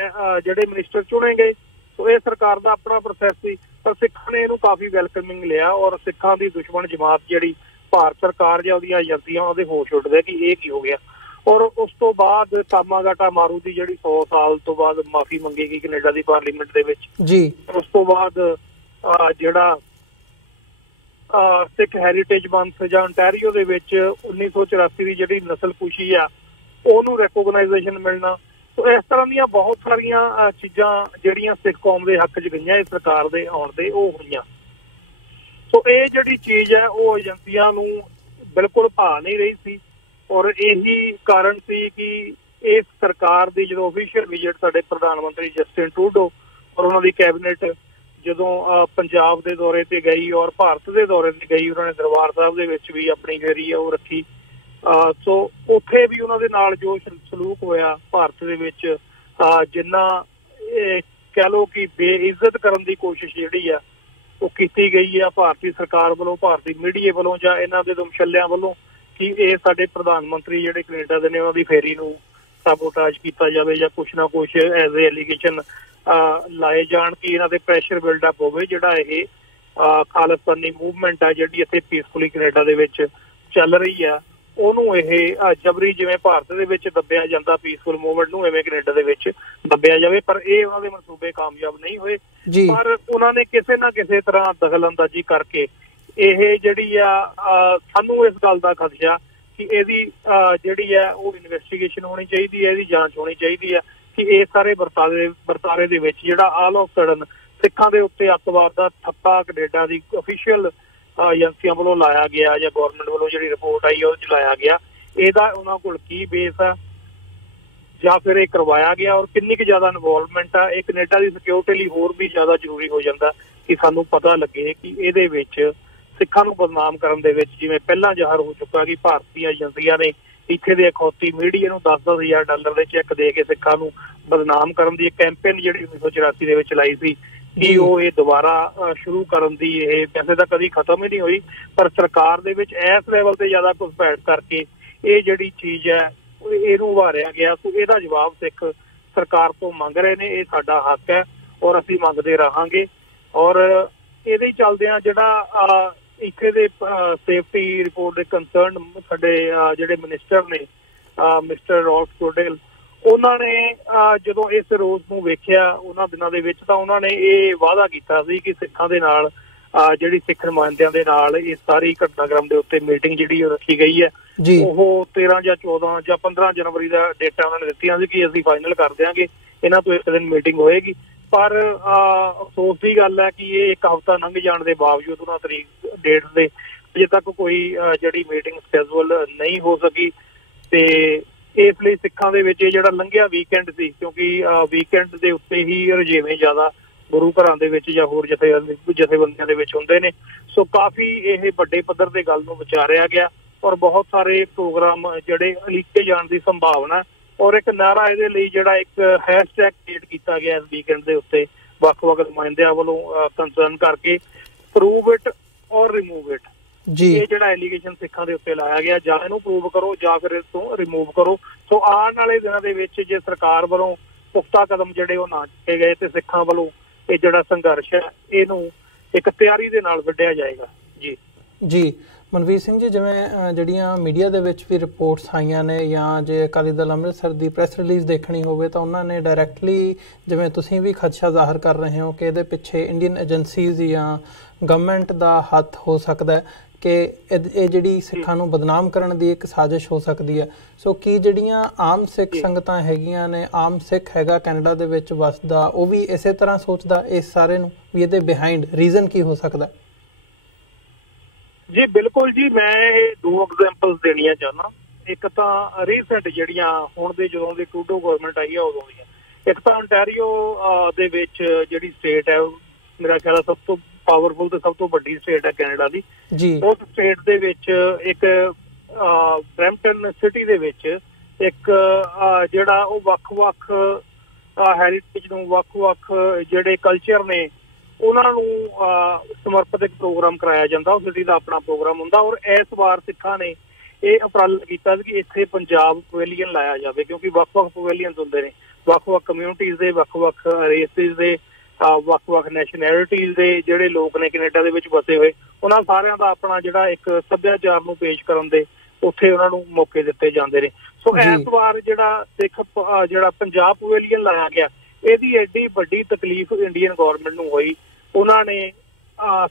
ਜਿਹੜੇ ਮਿਨਿਸਟਰ ਚੁਣੇ ਗਏ। ਸੋ ਇਹ ਸਰਕਾਰ ਦਾ ਆਪਣਾ ਪ੍ਰੋਸੈਸ ਸੀ, ਪਰ ਸਿੱਖਾਂ ਨੇ ਇਹਨੂੰ ਕਾਫੀ ਵੈਲਕਮਿੰਗ ਲਿਆ ਔਰ ਸਿੱਖਾਂ ਦੀ ਦੁਸ਼ਮਣ ਜਮਾਤ ਜਿਹੜੀ ਭਾਰਤ ਸਰਕਾਰ ਜਾਂ ਉਹਦੀਆਂ ਏਜੰਸੀਆਂ ਉਹਦੇ ਹੋਸ਼ ਉੱਡਦੇ ਕਿ ਇਹ ਕੀ ਹੋ ਗਿਆ। ਔਰ ਉਸ ਤੋਂ ਬਾਅਦ ਤਾਮਾਗਾਟਾ ਮਾਰੂ ਦੀ ਜਿਹੜੀ 100 ਸਾਲ ਤੋਂ ਬਾਅਦ ਮਾਫੀ ਮੰਗੀ ਗਈ ਕੈਨੇਡਾ ਦੀ ਪਾਰਲੀਮੈਂਟ ਦੇ ਵਿੱਚ ਜੀ। ਉਸ ਤੋਂ ਬਾਅਦ ਜਿਹੜਾ ਸਿੱਖ ਹੈਰੀਟੇਜ ਮੰਥ ਜਾਂ ontario ਦੇ ਵਿੱਚ 1984 ਦੀ ਜਿਹੜੀ ਨਸਲਕੁਸ਼ੀ ਆ ਉਹਨੂੰ ਰੈਕੋਗਨਾਈਜੇਸ਼ਨ ਮਿਲਣਾ। ਸੋ ਇਸ ਤਰ੍ਹਾਂ ਦੀਆਂ ਬਹੁਤ ਸਾਰੀਆਂ ਚੀਜ਼ਾਂ ਜਿਹੜੀਆਂ ਸਿੱਖ ਕੌਮ ਦੇ ਹੱਕ 'ਚ ਗਈਆਂ ਇਸ ਸਰਕਾਰ ਦੇ ਆਉਣ ਤੇ ਉਹ ਹੋਈਆਂ। ਸੋ ਇਹ ਜਿਹੜੀ ਚੀਜ਼ ਹੈ ਉਹ ਏਜੰਸੀਆਂ ਨੂੰ ਬਿਲਕੁਲ ਭਾ ਨਹੀਂ ਰਹੀ ਸੀ ਔਰ ਇਹੀ ਕਾਰਨ ਸੀ ਕਿ ਇਸ ਸਰਕਾਰ ਦੀ ਜਦੋਂ ਅਫੀਸ਼ੀਅਲ ਵਿਜ਼ਿਟ ਸਾਡੇ ਪ੍ਰਧਾਨ ਮੰਤਰੀ ਜਸਟਿਨ ਟਰੂਡੋ ਔਰ ਉਹਨਾਂ ਦੀ ਕੈਬਨਿਟ ਜਦੋਂ ਪੰਜਾਬ ਦੇ ਦੌਰੇ ਤੇ ਗਈ ਔਰ ਭਾਰਤ ਦੇ ਦੌਰੇ ਤੇ ਗਈ, ਉਹਨਾਂ ਨੇ ਦਰਬਾਰ ਸਾਹਿਬ ਦੇ ਵਿੱਚ ਵੀ ਆਪਣੀ ਜਿਹੜੀ ਆ ਉਹ ਰੱਖੀ। ਸੋ ਉੱਥੇ ਵੀ ਉਹਨਾਂ ਦੇ ਨਾਲ ਜੋ ਸਲੂਕ ਹੋਇਆ ਭਾਰਤ ਦੇ ਵਿੱਚ, ਜਿੰਨਾ ਕਹਿ ਲਓ ਕਿ ਬੇਇੱਜ਼ਤ ਕਰਨ ਦੀ ਕੋਸ਼ਿਸ਼ ਜਿਹੜੀ ਆ ਉਹ ਕੀਤੀ ਗਈ ਆ ਭਾਰਤੀ ਸਰਕਾਰ ਵੱਲੋਂ, ਭਾਰਤੀ ਮੀਡੀਆ ਵੱਲੋਂ ਜਾਂ ਇਹਨਾਂ ਦੇ ਦਮਸ਼ੱਲਿਆਂ ਵੱਲੋਂ ਕਿ ਇਹ ਸਾਡੇ ਪ੍ਰਧਾਨ ਮੰਤਰੀ ਜਿਹੜੇ ਕੈਨੇਡਾ ਦੇ ਨੇ ਉਹਨਾਂ ਦੀ ਫੇਰੀ ਨੂੰ ਸਾਬੋਟਾਜ ਕੀਤਾ ਜਾਵੇ ਜਾਂ ਕੁਛ ਨਾ ਕੁਛ ਐਜ਼ ਏ ਐਲੀਗੇਸ਼ਨ ਲਾਏ ਜਾਣ ਕਿ ਇਹਨਾਂ ਦੇ ਪ੍ਰੈਸ਼ਰ ਬਿਲਡਅਪ ਹੋਵੇ, ਜਿਹੜਾ ਇਹ ਖਾਲਿਸਤਾਨੀ ਮੂਵਮੈਂਟ ਆ ਜਿਹੜੀ ਇੱਥੇ ਪੀਸਫੁਲੀ ਕੈਨੇਡਾ ਦੇ ਵਿੱਚ ਚੱਲ ਰਹੀ ਆ ਉਹਨੂੰ ਇਹ ਜਬਰੀ ਜਿਵੇਂ ਭਾਰਤ ਦੇ ਵਿੱਚ ਦੱਬਿਆ ਜਾਂਦਾ ਪੀਸਫੁਲ ਮੂਵਮੈਂਟ ਨੂੰ, ਐਵੇਂ ਕੈਨੇਡਾ ਦੇ ਵਿੱਚ ਦੱਬਿਆ ਜਾਵੇ। ਪਰ ਇਹ ਉਹਨਾਂ ਦੇ ਮਨਸੂਬੇ ਕਾਮਯਾਬ ਨਹੀਂ ਹੋਏ, ਪਰ ਉਹਨਾਂ ਨੇ ਕਿਸੇ ਨਾ ਕਿਸੇ ਤਰ੍ਹਾਂ ਦਖਲਅੰਦਾਜ਼ੀ ਕਰਕੇ ਇਹ ਜਿਹੜੀ ਆ ਸਾਨੂੰ ਇਸ ਗੱਲ ਦਾ ਖਦਸ਼ਾ ਕਿ ਇਹਦੀ ਜਿਹੜੀ ਆ ਉਹ ਇਨਵੈਸਟੀਗੇਸ਼ਨ ਹੋਣੀ ਚਾਹੀਦੀ ਹੈ, ਇਹਦੀ ਜਾਂਚ ਹੋਣੀ ਚਾਹੀਦੀ ਹੈ ਕਿ ਇਹ ਸਾਰੇ ਵਰਤਾਰੇ ਦੇ ਵਿੱਚ ਜਿਹੜਾ ਆਲ ਆਫ ਸਡਨ ਸਿੱਖਾਂ ਦੇ ਉੱਤੇ ਅੱਤਵਾਦ ਦਾ ਥੱਪਾ ਕੈਨੇਡਾ ਦੀ ਅਫੀਸ਼ੀਅਲ ਏਜੰਸੀਆਂ ਵੱਲੋਂ ਲਾਇਆ ਗਿਆ ਜਾਂ ਗੌਰਮੈਂਟ ਵੱਲੋਂ ਜਿਹੜੀ ਰਿਪੋਰਟ ਆਈ ਉਹਦੇ 'ਚ ਲਾਇਆ ਗਿਆ, ਇਹਦਾ ਉਹਨਾਂ ਕੋਲ ਕੀ ਬੇਸ ਆ ਜਾਂ ਫਿਰ ਇਹ ਕਰਵਾਇਆ ਗਿਆ ਔਰ ਕਿੰਨੀ ਕੁ ਜ਼ਿਆਦਾ ਇਨਵੋਲਵਮੈਂਟ ਆ। ਇਹ ਕੈਨੇਡਾ ਦੀ ਸਿਕਿਉਰਿਟੀ ਲਈ ਹੋਰ ਵੀ ਜ਼ਿਆਦਾ ਜ਼ਰੂਰੀ ਹੋ ਜਾਂਦਾ ਕਿ ਸਾਨੂੰ ਪਤਾ ਲੱਗੇ ਕਿ ਇਹਦੇ ਵਿੱਚ ਸਿੱਖਾਂ ਨੂੰ ਬਦਨਾਮ ਕਰਨ ਦੇ ਵਿੱਚ, ਜਿਵੇਂ ਪਹਿਲਾਂ ਜ਼ਾਹਰ ਹੋ ਚੁੱਕਾ ਕਿ ਭਾਰਤੀ ਏਜੰਸੀਆਂ ਨੇ ਇੱਥੇ ਦੇ ਅਖੌਤੀ ਮੀਡੀਆ ਨੂੰ $10,000 ਦੇ ਚੈੱਕ ਦੇ ਕੇ ਸਿੱਖਾਂ ਨੂੰ ਬਦਨਾਮ ਕਰਨ ਦੀ ਇੱਕ ਕੈਂਪੇਨ ਜਿਹੜੀ 1984 ਦੇ ਵਿੱਚ ਚਲਾਈ ਸੀ ਕਿ ਉਹ ਇਹ ਦੁਬਾਰਾ ਸ਼ੁਰੂ ਕਰਨ ਦੀ, ਇਹ ਵੈਸੇ ਤਾਂ ਕਦੀ ਖਤਮ ਹੀ ਨਹੀਂ ਹੋਈ, ਪਰ ਸਰਕਾਰ ਦੇ ਵਿੱਚ ਇਸ ਲੈਵਲ ਤੇ ਜ਼ਿਆਦਾ ਘੁਸਪੈਠ ਕਰਕੇ ਇਹ ਜਿਹੜੀ ਚੀਜ਼ ਹੈ ਇਹਨੂੰ ਉਭਾਰਿਆ ਗਿਆ। ਸੋ ਇਹਦਾ ਜਵਾਬ ਸਿੱਖ ਸਰਕਾਰ ਤੋਂ ਮੰਗ ਰਹੇ ਨੇ। ਇਹ ਸਾਡਾ ਹੱਕ ਹੈ ਔਰ ਅਸੀਂ ਮੰਗਦੇ ਰਹਾਂਗੇ। ਔਰ ਇਹਦੇ ਹੀ ਚੱਲਦਿਆਂ ਜਿਹੜਾ ਇੱਥੇ ਦੇ ਸੇਫਟੀ ਰਿਪੋਰਟ ਦੇ ਕੰਸਰਨ ਸਾਡੇ ਜਿਹੜੇ ਮਿਨਿਸਟਰ ਨੇ ਮਿਸਟਰ ਰੌਲਫ ਕੋਡੇਲ, ਉਹਨਾਂ ਨੇ ਜਦੋਂ ਇਸ ਰੋਜ਼ ਨੂੰ ਵੇਖਿਆ ਉਹਨਾਂ ਦਿਨਾਂ ਦੇ ਵਿੱਚ, ਤਾਂ ਉਹਨਾਂ ਨੇ ਇਹ ਵਾਅਦਾ ਕੀਤਾ ਸੀ ਕਿ ਸਿੱਖਾਂ ਦੇ ਨਾਲ ਜਿਹੜੀ ਸਿੱਖ ਨੁਮਾਇੰਦਿਆਂ ਦੇ ਨਾਲ ਇਹ ਸਾਰੀ ਘਟਨਾਕ੍ਰਮ ਦੇ ਉੱਤੇ ਮੀਟਿੰਗ ਜਿਹੜੀ ਉਹ ਰੱਖੀ ਗਈ ਹੈ, ਉਹ 13 ਜਾਂ 14 ਜਾਂ 15 ਜਨਵਰੀ ਦਾ ਡੇਟਾ ਉਹਨਾਂ ਨੇ ਦਿੱਤੀਆਂ ਸੀ ਕਿ ਅਸੀਂ ਫਾਈਨਲ ਕਰ ਦਿਆਂਗੇ, ਇਹਨਾਂ ਤੋਂ ਇੱਕ ਦਿਨ ਮੀਟਿੰਗ ਹੋਏਗੀ। ਪਰ ਅਫਸੋਸ ਦੀ ਗੱਲ ਹੈ ਕਿ ਇਹ ਇੱਕ ਹਫ਼ਤਾ ਲੰਘ ਜਾਣ ਦੇ ਬਾਵਜੂਦ ਉਹਨਾਂ ਤਰੀਕ ਡੇਟ ਦੇ ਅਜੇ ਤੱਕ ਕੋਈ ਜਿਹੜੀ ਮੀਟਿੰਗ ਸਕੈਜੂਅਲ ਨਹੀਂ ਹੋ ਸਕੀ। ਤੇ ਇਸ ਲਈ ਸਿੱਖਾਂ ਦੇ ਵਿੱਚ ਇਹ ਜਿਹੜਾ ਲੰਘਿਆ ਵੀਕਐਂਡ ਸੀ, ਕਿਉਂਕਿ ਵੀਕਐਂਡ ਦੇ ਉੱਤੇ ਹੀ ਰੁਝੇਵੇਂ ਜ਼ਿਆਦਾ ਗੁਰੂ ਘਰਾਂ ਦੇ ਵਿੱਚ ਜਾਂ ਹੋਰ ਜਥੇਬੰਦੀਆਂ ਦੇ ਵਿੱਚ ਹੁੰਦੇ ਨੇ। ਸੋ ਕਾਫੀ ਇਹ ਵੱਡੇ ਪੱਧਰ ਤੇ ਗੱਲ ਨੂੰ ਵਿਚਾਰਿਆ ਗਿਆ ਔਰ ਬਹੁਤ ਸਾਰੇ ਪ੍ਰੋਗਰਾਮ ਜਿਹੜੇ ਉਲੀਕੇ ਜਾਣ ਦੀ ਸੰਭਾਵਨਾ, ਔਰ ਇੱਕ ਨਾਰਾ ਇਹਦੇ ਲਈ ਜਿਹੜਾ ਇੱਕ ਹੈਸ਼ਟੈਗ ਕ੍ਰੀਏਟ ਕੀਤਾ ਗਿਆ ਇਸ ਵੀਕਐਂਡ ਦੇ ਉੱਤੇ ਵੱਖ-ਵੱਖ ਨੁਮਾਇੰਦਿਆਂ ਵੱਲੋਂ ਕੰਸਰਨ ਕਰਕੇ, ਪ੍ਰੂਵ ਇਟ ਔਰ ਰਿਮੂਵ ਇਟ। ਇਹ ਜਿਹੜਾ ਐਲੀਗੇਸ਼ਨ ਸਿੱਖਾਂ ਦੇ ਉੱਤੇ ਲਾਇਆ ਗਿਆ, ਜਾਂ ਇਹਨੂੰ ਪ੍ਰੂਵ ਕਰੋ ਜਾਂ ਫਿਰ ਇਸ ਤੋਂ ਰਿਮੂਵ ਕਰੋ। ਸੋ ਆਉਣ ਵਾਲੇ ਦਿਨਾਂ ਦੇ ਵਿੱਚ ਜੇ ਸਰਕਾਰ ਵੱਲੋਂ ਪੁਖਤਾ ਕਦਮ ਜਿਹੜੇ ਉਹ ਨਾ ਚੁੱਕੇ ਗਏ ਤੇ ਸਿੱਖਾਂ ਵੱਲੋਂ ਇਹ ਜਿਹੜਾ ਸੰਘਰਸ਼ ਹੈ ਇਹਨੂੰ ਇੱਕ ਤਿਆਰੀ ਦੇ ਨਾਲ ਵਿੱਢਿਆ ਜਾਏਗਾ। ਜੀ ਮਨਵੀਰ ਸਿੰਘ ਜੀ, ਜਿਵੇਂ ਜਿਹੜੀਆਂ ਮੀਡੀਆ ਦੇ ਵਿੱਚ ਵੀ ਰਿਪੋਰਟਸ ਆਈਆਂ ਨੇ, ਜਾਂ ਜੇ ਅਕਾਲੀ ਦਲ ਅੰਮ੍ਰਿਤਸਰ ਦੀ ਪ੍ਰੈਸ ਰਿਲੀਜ਼ ਦੇਖਣੀ ਹੋਵੇ ਤਾਂ ਉਹਨਾਂ ਨੇ ਡਾਇਰੈਕਟਲੀ, ਜਿਵੇਂ ਤੁਸੀਂ ਵੀ ਖਦਸ਼ਾ ਜ਼ਾਹਰ ਕਰ ਰਹੇ ਹੋ ਕਿ ਇਹਦੇ ਪਿੱਛੇ ਇੰਡੀਅਨ ਏਜੰਸੀਜ਼ ਜਾਂ ਗਵਰਨਮੈਂਟ ਦਾ ਹੱਥ ਹੋ ਸਕਦਾ ਹੈ, ਕਿ ਇਹ ਜਿਹੜੀ ਸਿੱਖਾਂ ਨੂੰ ਬਦਨਾਮ ਕਰਨ ਦੀ ਇੱਕ ਸਾਜ਼ਿਸ਼ ਹੋ ਸਕਦੀ ਹੈ। ਸੋ ਕੀ ਜਿਹੜੀਆਂ ਆਮ ਸਿੱਖ ਸੰਗਤਾਂ ਹੈਗੀਆਂ ਨੇ, ਆਮ ਸਿੱਖ ਹੈਗਾ ਕੈਨੇਡਾ ਦੇ ਵਿੱਚ ਵਸਦਾ, ਉਹ ਵੀ ਇਸੇ ਤਰ੍ਹਾਂ ਸੋਚਦਾ ਇਸ ਸਾਰੇ ਨੂੰ ਵੀ ਇਹਦੇ ਬਿਹਾਈਂਡ ਰੀਜ਼ਨ ਕੀ ਹੋ ਸਕਦਾ? ਜੀ ਬਿਲਕੁਲ ਜੀ, ਮੈਂ ਇਹ ਦੋ ਐਗਜ਼ਾਮਪਲਸ ਦੇਣੀਆਂ ਚਾਹੁੰਦਾ। ਇੱਕ ਤਾਂ ਰੀਸੈਂਟ ਜਿਹੜੀਆਂ ਹੁਣ ਦੇ ਜਦੋਂ ਦੀ ਟਰੂਡੋ ਗਵਰਨਮੈਂਟ ਆਈ ਹੈ ਉਦੋਂ ਦੀਆਂ। ਇੱਕ ਤਾਂ ontario ਦੇ ਵਿੱਚ ਜਿਹੜੀ ਸਟੇਟ ਹੈ, ਮੇਰਾ ਖਿਆਲ ਸਭ ਤੋਂ ਪਾਵਰਫੁਲ ਤੇ ਸਭ ਤੋਂ ਵੱਡੀ ਸਟੇਟ ਹੈ ਕੈਨੇਡਾ ਦੀ। ਉਸ ਸਟੇਟ ਦੇ ਵਿੱਚ ਇੱਕ ਬਰੈਂਪਟਨ ਸਿਟੀ ਦੇ ਵਿੱਚ ਇੱਕ ਜਿਹੜਾ ਉਹ ਵੱਖ-ਵੱਖ ਹੈਰੀਟੇਜ ਨੂੰ, ਵੱਖ-ਵੱਖ ਜਿਹੜੇ ਕਲਚਰ ਨੇ ਉਹਨਾਂ ਨੂੰ ਸਮਰਪਿਤ ਇੱਕ ਪ੍ਰੋਗਰਾਮ ਕਰਾਇਆ ਜਾਂਦਾ। ਉਹ ਸਿਟੀ ਦਾ ਆਪਣਾ ਪ੍ਰੋਗਰਾਮ ਹੁੰਦਾ। ਔਰ ਇਸ ਵਾਰ ਸਿੱਖਾਂ ਨੇ ਇਹ ਉਪਰਾਲਾ ਕੀਤਾ ਸੀ ਕਿ ਇੱਥੇ ਪੰਜਾਬ ਪਵੇਲੀਅਨ ਲਾਇਆ ਜਾਵੇ, ਕਿਉਂਕਿ ਵੱਖ-ਵੱਖ ਪਵੇਲੀਅਨਸ ਹੁੰਦੇ ਨੇ, ਵੱਖ-ਵੱਖ ਕਮਿਊਨਿਟੀਜ਼ ਦੇ, ਵੱਖ-ਵੱਖ ਰੇਸਿਸ ਦੇ, ਵੱਖ-ਵੱਖ ਨੈਸ਼ਨੈਲਿਟੀਜ਼ ਦੇ ਜਿਹੜੇ ਲੋਕ ਨੇ ਕੈਨੇਡਾ ਦੇ ਵਿੱਚ ਵਸੇ ਹੋਏ, ਉਹਨਾਂ ਸਾਰਿਆਂ ਦਾ ਆਪਣਾ ਜਿਹੜਾ ਇੱਕ ਸੱਭਿਆਚਾਰ ਨੂੰ ਪੇਸ਼ ਕਰਨ ਦੇ ਉੱਥੇ ਉਹਨਾਂ ਨੂੰ ਮੌਕੇ ਦਿੱਤੇ ਜਾਂਦੇ ਨੇ। ਸੋ ਇਸ ਵਾਰ ਜਿਹੜਾ ਸਿੱਖ ਜਿਹੜਾ ਪੰਜਾਬ ਪਵੇਲੀਅਨ ਲਾਇਆ ਗਿਆ, ਇਹਦੀ ਐਡੀ ਵੱਡੀ ਤਕਲੀਫ ਇੰਡੀਅਨ ਗਵਰਨਮੈਂਟ ਨੂੰ ਹੋਈ। ਉਹਨਾਂ ਨੇ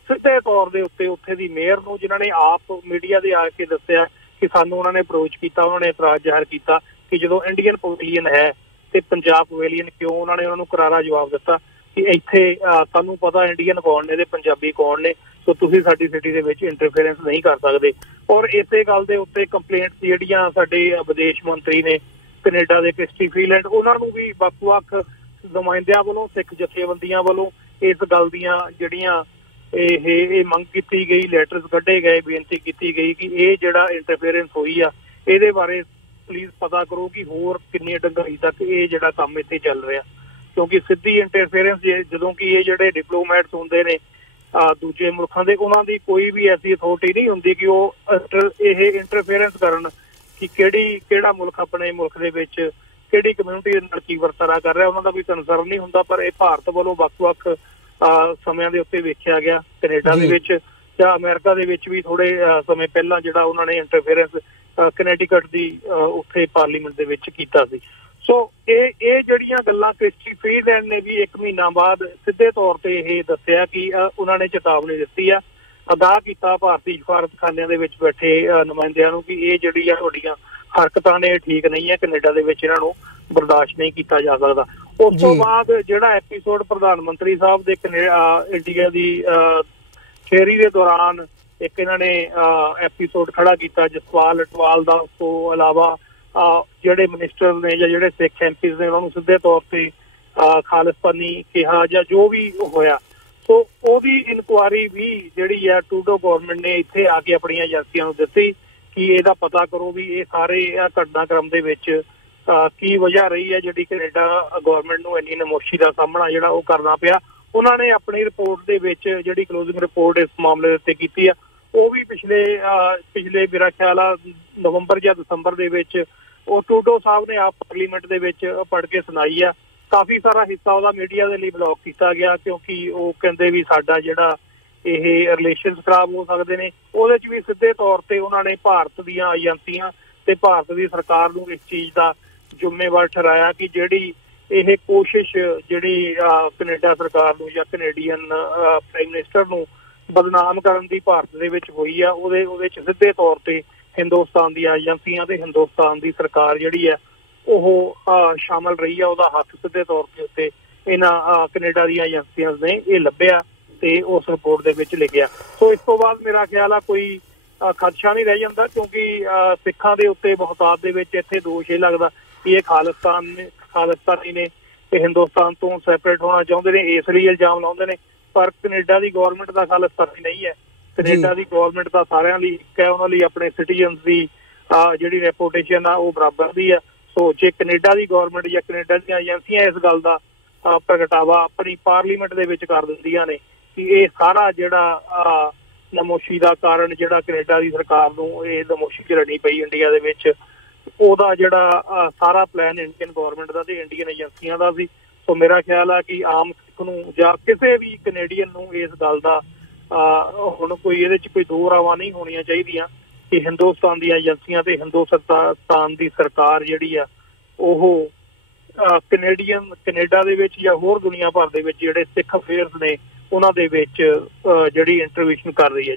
ਸਿੱਧੇ ਤੌਰ ਦੇ ਉੱਤੇ ਉੱਥੇ ਦੀ ਮੇਅਰ ਨੂੰ, ਜਿਨ੍ਹਾਂ ਨੇ ਆਪ ਮੀਡੀਆ ਦੇ ਆ ਕੇ ਦੱਸਿਆ ਕਿ ਸਾਨੂੰ ਉਹਨਾਂ ਨੇ ਅਪਰੋਚ ਕੀਤਾ, ਉਹਨਾਂ ਨੇ ਇਤਰਾਜ਼ ਜ਼ਾਹਰ ਕੀਤਾ ਕਿ ਜਦੋਂ ਇੰਡੀਅਨ ਪਵੇਲੀਅਨ ਹੈ ਤੇ ਪੰਜਾਬ ਪਵੇਲੀਅਨ ਕਿਉਂ? ਉਹਨਾਂ ਨੇ ਉਹਨਾਂ ਨੂੰ ਕਰਾਰਾ ਜਵਾਬ ਦਿੱਤਾ ਕਿ ਇੱਥੇ ਤੁਹਾਨੂੰ ਪਤਾ ਇੰਡੀਅਨ ਕੌਣ ਨੇ ਤੇ ਪੰਜਾਬੀ ਕੌਣ ਨੇ, ਸੋ ਤੁਸੀਂ ਸਾਡੀ ਸਿਟੀ ਦੇ ਵਿੱਚ ਇੰਟਰਫੇਰੈਂਸ ਨਹੀਂ ਕਰ ਸਕਦੇ। ਔਰ ਇਸੇ ਗੱਲ ਦੇ ਉੱਤੇ ਕੰਪਲੇਂਟਸ ਜਿਹੜੀਆਂ ਸਾਡੇ ਵਿਦੇਸ਼ ਮੰਤਰੀ ਨੇ ਕੈਨੇਡਾ ਦੇ ਕ੍ਰਿਸਟੀ ਫੀਲੈਂਡ, ਉਹਨਾਂ ਨੂੰ ਵੀ ਵੱਖ-ਵੱਖ ਨੁਮਾਇੰਦਿਆਂ ਵੱਲੋਂ, ਸਿੱਖ ਜਥੇਬੰਦੀਆਂ ਵੱਲੋਂ ਇਸ ਗੱਲ ਦੀਆਂ ਜਿਹੜੀਆਂ ਇਹ ਮੰਗ ਕੀਤੀ ਗਈ, ਲੈਟਰਸ ਕੱਢੇ ਗਏ, ਬੇਨਤੀ ਕੀਤੀ ਗਈ ਕਿ ਇਹ ਜਿਹੜਾ ਇੰਟਰਫੇਰੈਂਸ ਹੋਈ ਆ ਇਹਦੇ ਬਾਰੇ ਪਲੀਜ਼ ਪਤਾ ਕਰੋ ਕਿ ਹੋਰ ਕਿੰਨੀ ਡੰਗਾਈ ਤੱਕ ਇਹ ਜਿਹੜਾ ਕੰਮ ਇੱਥੇ ਚੱਲ ਰਿਹਾ। ਕਿਉਂਕਿ ਸਿੱਧੀ ਇੰਟਰਫੇਰੈਂਸ ਜਦੋਂ ਕਿ ਇਹ ਜਿਹੜੇ ਡਿਪਲੋਮੈਟਸ ਹੁੰਦੇ ਨੇ ਦੂਜੇ ਮੁਲਕਾਂ ਦੇ, ਉਹਨਾਂ ਦੀ ਕੋਈ ਵੀ ਐਸੀ ਅਥਾਰਟੀ ਨਹੀਂ ਹੁੰਦੀ ਕਿ ਉਹ ਇਹ ਇੰਟਰਫੇਰੈਂਸ ਕਰਨ ਕਿ ਕਿਹੜਾ ਮੁਲਕ ਆਪਣੇ ਮੁਲਕ ਦੇ ਵਿੱਚ ਕਿਹੜੀ ਕਮਿਊਨਿਟੀ ਨਾਲ ਕੀ ਵਰਤਾਰਾ ਕਰ ਰਿਹਾ, ਉਹਨਾਂ ਦਾ ਵੀ ਕੰਸਰਨ ਨਹੀਂ ਹੁੰਦਾ। ਪਰ ਇਹ ਭਾਰਤ ਵੱਲੋਂ ਵੱਖ-ਵੱਖ ਸਮਿਆਂ ਦੇ ਉੱਤੇ ਵੇਖਿਆ ਗਿਆ, ਕੈਨੇਡਾ ਦੇ ਵਿੱਚ ਜਾਂ ਅਮਰੀਕਾ ਦੇ ਵਿੱਚ ਵੀ ਥੋੜੇ ਸਮੇਂ ਪਹਿਲਾਂ ਜਿਹੜਾ ਉਹਨਾਂ ਨੇ ਇੰਟਰਫੇਰੈਂਸ ਕਨੈਟੀਕਟ ਦੀ ਉੱਥੇ ਪਾਰਲੀਮੈਂਟ ਦੇ ਵਿੱਚ ਕੀਤਾ ਸੀ। ਸੋ ਇਹ ਜਿਹੜੀਆਂ ਗੱਲਾਂ ਕ੍ਰਿਸਟੀ ਫੀਲੈਂਡ ਨੇ ਵੀ 1 ਮਹੀਨਾ ਬਾਅਦ ਸਿੱਧੇ ਤੌਰ ਤੇ ਇਹ ਦੱਸਿਆ ਕਿ ਉਹਨਾਂ ਨੇ ਚੇਤਾਵਨੀ ਦਿੱਤੀ ਆ, ਅਗਾਹ ਕੀਤਾ ਭਾਰਤੀ ਸਫਾਰਤਖਾਨਿਆਂ ਦੇ ਵਿੱਚ ਬੈਠੇ ਨੁਮਾਇੰਦਿਆਂ ਨੂੰ ਕਿ ਇਹ ਜਿਹੜੀ ਆ ਤੁਹਾਡੀਆਂ ਹਰਕਤਾਂ ਨੇ ਠੀਕ ਨਹੀਂ ਹੈ, ਕੈਨੇਡਾ ਦੇ ਵਿੱਚ ਇਹਨਾਂ ਨੂੰ ਬਰਦਾਸ਼ਤ ਨਹੀਂ ਕੀਤਾ ਜਾ ਸਕਦਾ। ਉਸ ਤੋਂ ਬਾਅਦ ਜਿਹੜਾ ਐਪੀਸੋਡ ਪ੍ਰਧਾਨ ਮੰਤਰੀ ਸਾਹਿਬ ਦੇ ਇੰਡੀਆ ਦੀ ਫੇਰੀ ਦੇ ਦੌਰਾਨ ਇੱਕ ਇਹਨਾਂ ਨੇ ਐਪੀਸੋਡ ਖੜਾ ਕੀਤਾ ਜਸਪਾਲ ਅਟਵਾਲ ਦਾ। ਉਸ ਤੋਂ ਇਲਾਵਾ ਜਿਹੜੇ ਮਿਨਿਸਟਰ ਨੇ ਜਾਂ ਜਿਹੜੇ ਸਿੱਖ ਐਮਪੀਜ਼ ਨੇ ਉਹਨਾਂ ਨੂੰ ਸਿੱਧੇ ਤੌਰ ਤੇ ਖਾਲਿਸਤਾਨੀ ਕਿਹਾ ਜਾਂ ਜੋ ਵੀ ਹੋਇਆ। ਸੋ ਉਹਦੀ ਇਨਕੁਆਰੀ ਵੀ ਜਿਹੜੀ ਆ ਟਰੂਡੋ ਗਵਰਨਮੈਂਟ ਨੇ ਇੱਥੇ ਆ ਕੇ ਆਪਣੀਆਂ ਏਜੰਸੀਆਂ ਨੂੰ ਦਿੱਤੀ ਕਿ ਇਹਦਾ ਪਤਾ ਕਰੋ ਵੀ ਇਹ ਸਾਰੇ ਘਟਨਾਕ੍ਰਮ ਦੇ ਵਿੱਚ ਕੀ ਵਜ੍ਹਾ ਰਹੀ ਹੈ ਜਿਹੜੀ ਕੈਨੇਡਾ ਗਵਰਨਮੈਂਟ ਨੂੰ ਇੰਨੀ ਨਮੋਸ਼ੀ ਦਾ ਸਾਹਮਣਾ ਜਿਹੜਾ ਉਹ ਕਰਨਾ ਪਿਆ। ਉਹਨਾਂ ਨੇ ਆਪਣੀ ਰਿਪੋਰਟ ਦੇ ਵਿੱਚ ਜਿਹੜੀ ਕਲੋਜ਼ਿੰਗ ਰਿਪੋਰਟ ਇਸ ਮਾਮਲੇ ਦੇ ਉੱਤੇ ਕੀਤੀ ਆ ਉਹ ਵੀ ਪਿਛਲੇ ਮੇਰਾ ਖਿਆਲ ਆ ਨਵੰਬਰ ਜਾਂ ਦਸੰਬਰ ਦੇ ਵਿੱਚ ਉਹ ਟਰੂਡੋ ਸਾਹਿਬ ਨੇ ਆਪ ਪਾਰਲੀਮੈਂਟ ਦੇ ਵਿੱਚ ਪੜ੍ਹ ਕੇ ਸੁਣਾਈ ਆ। ਕਾਫੀ ਸਾਰਾ ਹਿੱਸਾ ਉਹਦਾ ਮੀਡੀਆ ਦੇ ਲਈ ਬਲੌਕ ਕੀਤਾ ਗਿਆ ਕਿਉਂਕਿ ਉਹ ਕਹਿੰਦੇ ਵੀ ਸਾਡਾ ਜਿਹੜਾ ਇਹ ਰਿਲੇਸ਼ਨਸ ਖਰਾਬ ਹੋ ਸਕਦੇ ਨੇ। ਉਹਦੇ 'ਚ ਵੀ ਸਿੱਧੇ ਤੌਰ ਤੇ ਉਹਨਾਂ ਨੇ ਭਾਰਤ ਦੀਆਂ ਏਜੰਸੀਆਂ ਤੇ ਭਾਰਤ ਦੀ ਸਰਕਾਰ ਨੂੰ ਇਸ ਚੀਜ਼ ਦਾ ਜ਼ਿੰਮੇਵਾਰ ਠਹਿਰਾਇਆ ਕਿ ਜਿਹੜੀ ਇਹ ਕੋਸ਼ਿਸ਼ ਜਿਹੜੀ ਕੈਨੇਡਾ ਸਰਕਾਰ ਨੂੰ ਜਾਂ ਕੈਨੇਡੀਅਨ ਪ੍ਰਾਈਮ ਮਿਨਿਸਟਰ ਨੂੰ ਬਦਨਾਮ ਕਰਨ ਦੀ ਭਾਰਤ ਦੇ ਵਿੱਚ ਹੋਈ ਆ ਉਹਦੇ 'ਚ ਸਿੱਧੇ ਤੌਰ ਤੇ ਹਿੰਦੁਸਤਾਨ ਦੀਆਂ ਏਜੰਸੀਆਂ ਤੇ ਹਿੰਦੁਸਤਾਨ ਦੀ ਸਰਕਾਰ ਜਿਹੜੀ ਹੈ ਉਹ ਸ਼ਾਮਲ ਰਹੀ ਆ। ਉਹਦਾ ਹੱਥ ਸਿੱਧੇ ਤੌਰ ਤੇ ਉੱਤੇ ਇਹਨਾਂ ਕੈਨੇਡਾ ਦੀਆਂ ਏਜੰਸੀਆਂ ਨੇ ਇਹ ਲੱਭਿਆ ਤੇ ਉਸ ਰਿਪੋਰਟ ਦੇ ਵਿੱਚ ਲਿਖਿਆ। ਸੋ ਇਸ ਤੋਂ ਬਾਅਦ ਮੇਰਾ ਖਿਆਲ ਆ ਕੋਈ ਖਦਸ਼ਾ ਨਹੀਂ ਰਹਿ ਜਾਂਦਾ ਕਿਉਂਕਿ ਸਿੱਖਾਂ ਦੇ ਉੱਤੇ ਬਹੁਤਾਤ ਦੇ ਵਿੱਚ ਇੱਥੇ ਦੋਸ਼ ਇਹ ਲੱਗਦਾ ਕਿ ਇਹ ਖਾਲਿਸਤਾਨੀ ਨੇ ਤੇ ਹਿੰਦੁਸਤਾਨ ਤੋਂ ਸੈਪਰੇਟ ਹੋਣਾ ਚਾਹੁੰਦੇ ਨੇ, ਇਸ ਲਈ ਇਲਜ਼ਾਮ ਲਾਉਂਦੇ ਨੇ। ਪਰ ਕੈਨੇਡਾ ਦੀ ਗਵਰਨਮੈਂਟ ਦਾ ਖਾਲਿਸਤਾਨੀ ਨਹੀਂ ਹੈ। ਕੈਨੇਡਾ ਦੀ ਗਵਰਨਮੈਂਟ ਤਾਂ ਸਾਰਿਆਂ ਲਈ ਇੱਕ ਹੈ, ਉਹਨਾਂ ਲਈ ਆਪਣੇ ਸਿਟੀਜ਼ਨਸ ਦੀ ਜਿਹੜੀ ਰੈਪੂਟੇਸ਼ਨ ਆ ਉਹ ਬਰਾਬਰ ਦੀ ਆ। ਸੋ ਜੇ ਕੈਨੇਡਾ ਦੀ ਗਵਰਨਮੈਂਟ ਜਾਂ ਕੈਨੇਡਾ ਦੀਆਂ ਏਜੰਸੀਆਂ ਇਸ ਗੱਲ ਦਾ ਪ੍ਰਗਟਾਵਾ ਆਪਣੀ ਪਾਰਲੀਮੈਂਟ ਦੇ ਵਿੱਚ ਕਰ ਦਿੰਦੀਆਂ ਨੇ ਕਿ ਇਹ ਸਾਰਾ ਜਿਹੜਾ ਨਮੋਸ਼ੀ ਦਾ ਕਾਰਨ ਜਿਹੜਾ ਕੈਨੇਡਾ ਦੀ ਸਰਕਾਰ ਨੂੰ ਇਹ ਨਮੋਸ਼ੀ ਝੱਲਣੀ ਪਈ ਇੰਡੀਆ ਦੇ ਵਿੱਚ, ਉਹਦਾ ਜਿਹੜਾ ਸਾਰਾ ਪਲਾਨ ਇੰਡੀਅਨ ਗਵਰਨਮੈਂਟ ਦਾ ਤੇ ਇੰਡੀਅਨ ਏਜੰਸੀਆਂ ਦਾ ਸੀ। ਸੋ ਮੇਰਾ ਖਿਆਲ ਆ ਕਿ ਆਮ ਸਿੱਖ ਨੂੰ ਜਾਂ ਕਿਸੇ ਵੀ ਕੈਨੇਡੀਅਨ ਨੂੰ ਇਸ ਗੱਲ ਦਾ ਹੁਣ ਕੋਈ ਇਹਦੇ 'ਚ ਕੋਈ ਦੋ ਰਾਵਾਂ ਨਹੀਂ ਹੋਣੀਆਂ ਚਾਹੀਦੀਆਂ ਕਿ ਹਿੰਦੁਸਤਾਨ ਦੀਆਂ ਏਜੰਸੀਆਂ ਤੇ ਹਿੰਦੁਸਤਾਨ ਦੀ ਸਰਕਾਰ ਜਿਹੜੀ ਆ ਉਹ ਕੈਨੇਡਾ ਦੇ ਵਿੱਚ ਜਾਂ ਹੋਰ ਦੁਨੀਆ ਭਰ ਦੇ ਵਿੱਚ ਜਿਹੜੇ ਸਿੱਖ ਅਫੇਅਰਸ ਨੇ ਉਹਨਾਂ ਦੇ ਵਿੱਚ ਜਿਹੜੀ ਇੰਟਰਵੈਂਸ਼ਨ ਕਰ ਰਹੀ ਹੈ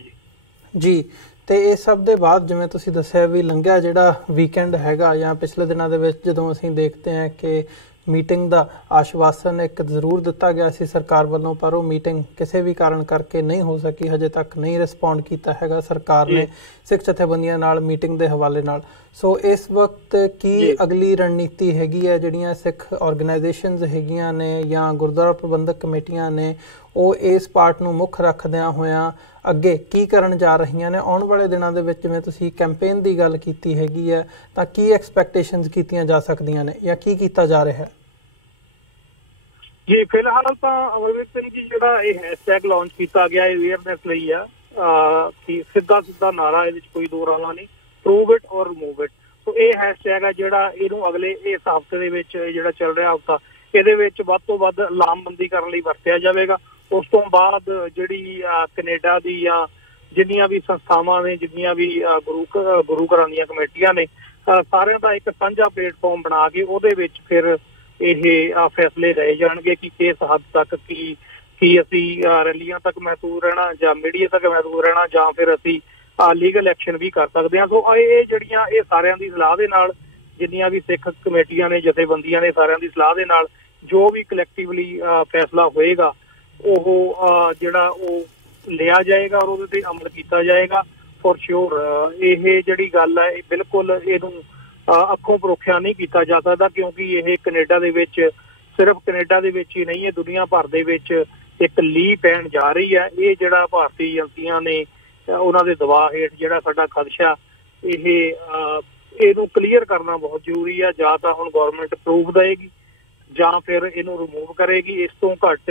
ਜੀ। ਤੇ ਇਹ ਸਭ ਦੇ ਬਾਅਦ ਜਿਵੇਂ ਤੁਸੀਂ ਦੱਸਿਆ ਵੀ ਲੰਘਿਆ ਜਿਹੜਾ ਵੀਕਐਂਡ ਹੈਗਾ ਜਾਂ ਪਿਛਲੇ ਦਿਨਾਂ ਦੇ ਵਿੱਚ ਜਦੋਂ ਅਸੀਂ ਦੇਖਦੇ ਹਾਂ ਕਿ ਮੀਟਿੰਗ ਦਾ ਆਸ਼ਵਾਸਨ ਇੱਕ ਜ਼ਰੂਰ ਦਿੱਤਾ ਗਿਆ ਸੀ ਸਰਕਾਰ ਵੱਲੋਂ, ਪਰ ਉਹ ਮੀਟਿੰਗ ਕਿਸੇ ਵੀ ਕਾਰਨ ਕਰਕੇ ਨਹੀਂ ਹੋ ਸਕੀ, ਹਜੇ ਤੱਕ ਨਹੀਂ ਰਿਸਪੌਂਡ ਕੀਤਾ ਹੈਗਾ ਸਰਕਾਰ ਨੇ ਸਿੱਖ ਜਥੇਬੰਦੀਆਂ ਨਾਲ ਮੀਟਿੰਗ ਦੇ ਹਵਾਲੇ ਨਾਲ। ਸੋ ਇਸ ਵਕਤ ਕੀ ਅਗਲੀ ਰਣਨੀਤੀ ਹੈਗੀ ਹੈ ਜਿਹੜੀਆਂ ਸਿੱਖ ਆਰਗੇਨਾਈਜੇਸ਼ਨਸ ਹੈਗੀਆਂ ਨੇ ਜਾਂ ਗੁਰਦੁਆਰਾ ਪ੍ਰਬੰਧਕ ਕਮੇਟੀਆਂ ਨੇ ਉਹ ਇਸ ਪਾਰਟ ਨੂੰ ਮੁੱਖ ਰੱਖਦਿਆਂ ਹੋਇਆਂ ਅੱਗੇ ਕੀ ਕਰਨ ਜਾ ਰਹੀਆਂ ਨੇ ਆਉਣ ਵਾਲੇ ਦਿਨਾਂ ਦੇ ਵਿੱਚ? ਜਿਵੇਂ ਤੁਸੀਂ ਕੈਂਪੇਨ ਦੀ ਗੱਲ ਕੀਤੀ ਹੈਗੀ ਹੈ ਤਾਂ ਕੀ ਐਕਸਪੈਕਟੇਸ਼ਨਸ ਕੀਤੀਆਂ ਜਾ ਸਕਦੀਆਂ ਨੇ ਜਾਂ ਕੀ ਕੀਤਾ ਜਾ ਰਿਹਾ ਹੈ? ਜੀ ਫਿਲਹਾਲ ਤਾਂ ਅਮਰਵੀਰ ਸਿੰਘ ਜੀ ਜਿਹੜਾ ਇਹ ਹੈਸ਼ਟੈਗ ਲਾਂਚ ਕੀਤਾ ਗਿਆ ਇਹ ਅਵੇਅਰਨੈਸ ਲਈ ਆ ਕਿ ਸਿੱਧਾ ਨਾਰਾ, ਇਹਦੇ ਵਿੱਚ ਕੋਈ ਦੋ ਰਾਵਾਂ ਨਹੀਂ, ਪ੍ਰੂਵ ਇਟ ਔਰ ਰਿਮੂਵ ਇਟ। ਸੋ ਇਹ ਹੈਸ਼ਟੈਗ ਆ ਜਿਹੜਾ ਇਹਨੂੰ ਅਗਲੇ ਇਸ ਹਫ਼ਤੇ ਦੇ ਵਿੱਚ ਜਿਹੜਾ ਚੱਲ ਰਿਹਾ ਹਫ਼ਤਾ ਇਹਦੇ ਵਿੱਚ ਵੱਧ ਤੋਂ ਵੱਧ ਲਾਮਬੰਦੀ ਕਰਨ ਲਈ ਵਰਤਿਆ ਜਾਵੇਗਾ। ਉਸ ਤੋਂ ਬਾਅਦ ਜਿਹੜੀ ਕੈਨੇਡਾ ਦੀ ਜਾਂ ਜਿੰਨੀਆਂ ਵੀ ਸੰਸਥਾਵਾਂ ਨੇ, ਜਿੰਨੀਆਂ ਵੀ ਗੁਰੂ ਘਰਾਂ ਦੀਆਂ ਕਮੇਟੀਆਂ ਨੇ, ਸਾਰਿਆਂ ਦਾ ਇੱਕ ਸਾਂਝਾ ਪਲੇਟਫਾਰਮ ਬਣਾ ਕੇ ਉਹਦੇ ਵਿੱਚ ਫਿਰ ਇਹ ਫੈਸਲੇ ਲਏ ਜਾਣਗੇ ਕਿ ਕਿਸ ਹੱਦ ਤੱਕ ਕੀ ਅਸੀਂ ਰੈਲੀਆਂ ਤੱਕ ਮਹਿਦੂਦ ਰਹਿਣਾ ਜਾਂ ਮੀਡੀਆ ਤੱਕ ਮਹਿਦੂਦ ਰਹਿਣਾ ਜਾਂ ਫਿਰ ਅਸੀਂ ਲੀਗਲ ਐਕਸ਼ਨ ਵੀ ਕਰ ਸਕਦੇ ਹਾਂ। ਸੋ ਇਹ ਸਾਰਿਆਂ ਦੀ ਸਲਾਹ ਦੇ ਨਾਲ, ਜਿੰਨੀਆਂ ਵੀ ਸਿੱਖ ਕਮੇਟੀਆਂ ਨੇ, ਜਥੇਬੰਦੀਆਂ ਨੇ, ਸਾਰਿਆਂ ਦੀ ਸਲਾਹ ਦੇ ਨਾਲ ਜੋ ਵੀ ਕਲੈਕਟਿਵਲੀ ਫੈਸਲਾ ਹੋਏਗਾ ਉਹ ਜਿਹੜਾ ਉਹ ਲਿਆ ਜਾਏਗਾ ਔਰ ਉਹਦੇ ਤੇ ਅਮਲ ਕੀਤਾ ਜਾਏਗਾ ਫੋਰ ਸ਼ੋਰ। ਇਹ ਜਿਹੜੀ ਗੱਲ ਹੈ ਇਹ ਬਿਲਕੁਲ ਇਹਨੂੰ ਅੱਖੋਂ ਪਰੋਖਿਆ ਨਹੀਂ ਕੀਤਾ ਜਾ ਸਕਦਾ ਕਿਉਂਕਿ ਇਹ ਕੈਨੇਡਾ ਦੇ ਵਿੱਚ, ਸਿਰਫ ਕੈਨੇਡਾ ਦੇ ਵਿੱਚ ਹੀ ਨਹੀਂ, ਇਹ ਦੁਨੀਆ ਭਰ ਦੇ ਵਿੱਚ ਇੱਕ ਲੀਹ ਪੈਣ ਜਾ ਰਹੀ ਹੈ। ਇਹ ਜਿਹੜਾ ਭਾਰਤੀ ਏਜੰਸੀਆਂ ਨੇ ਉਹਨਾਂ ਦੇ ਦਬਾਅ ਹੇਠ ਜਿਹੜਾ ਸਾਡਾ ਖਦਸ਼ਾ ਇਹਨੂੰ ਕਲੀਅਰ ਕਰਨਾ ਬਹੁਤ ਜ਼ਰੂਰੀ ਹੈ। ਜਾਂ ਤਾਂ ਹੁਣ ਗਵਰਨਮੈਂਟ ਪ੍ਰੂਫ ਦੇਏਗੀ ਜਾਂ ਫਿਰ ਇਹਨੂੰ ਰਿਮੂਵ ਕਰੇਗੀ। ਇਸ ਤੋਂ ਘੱਟ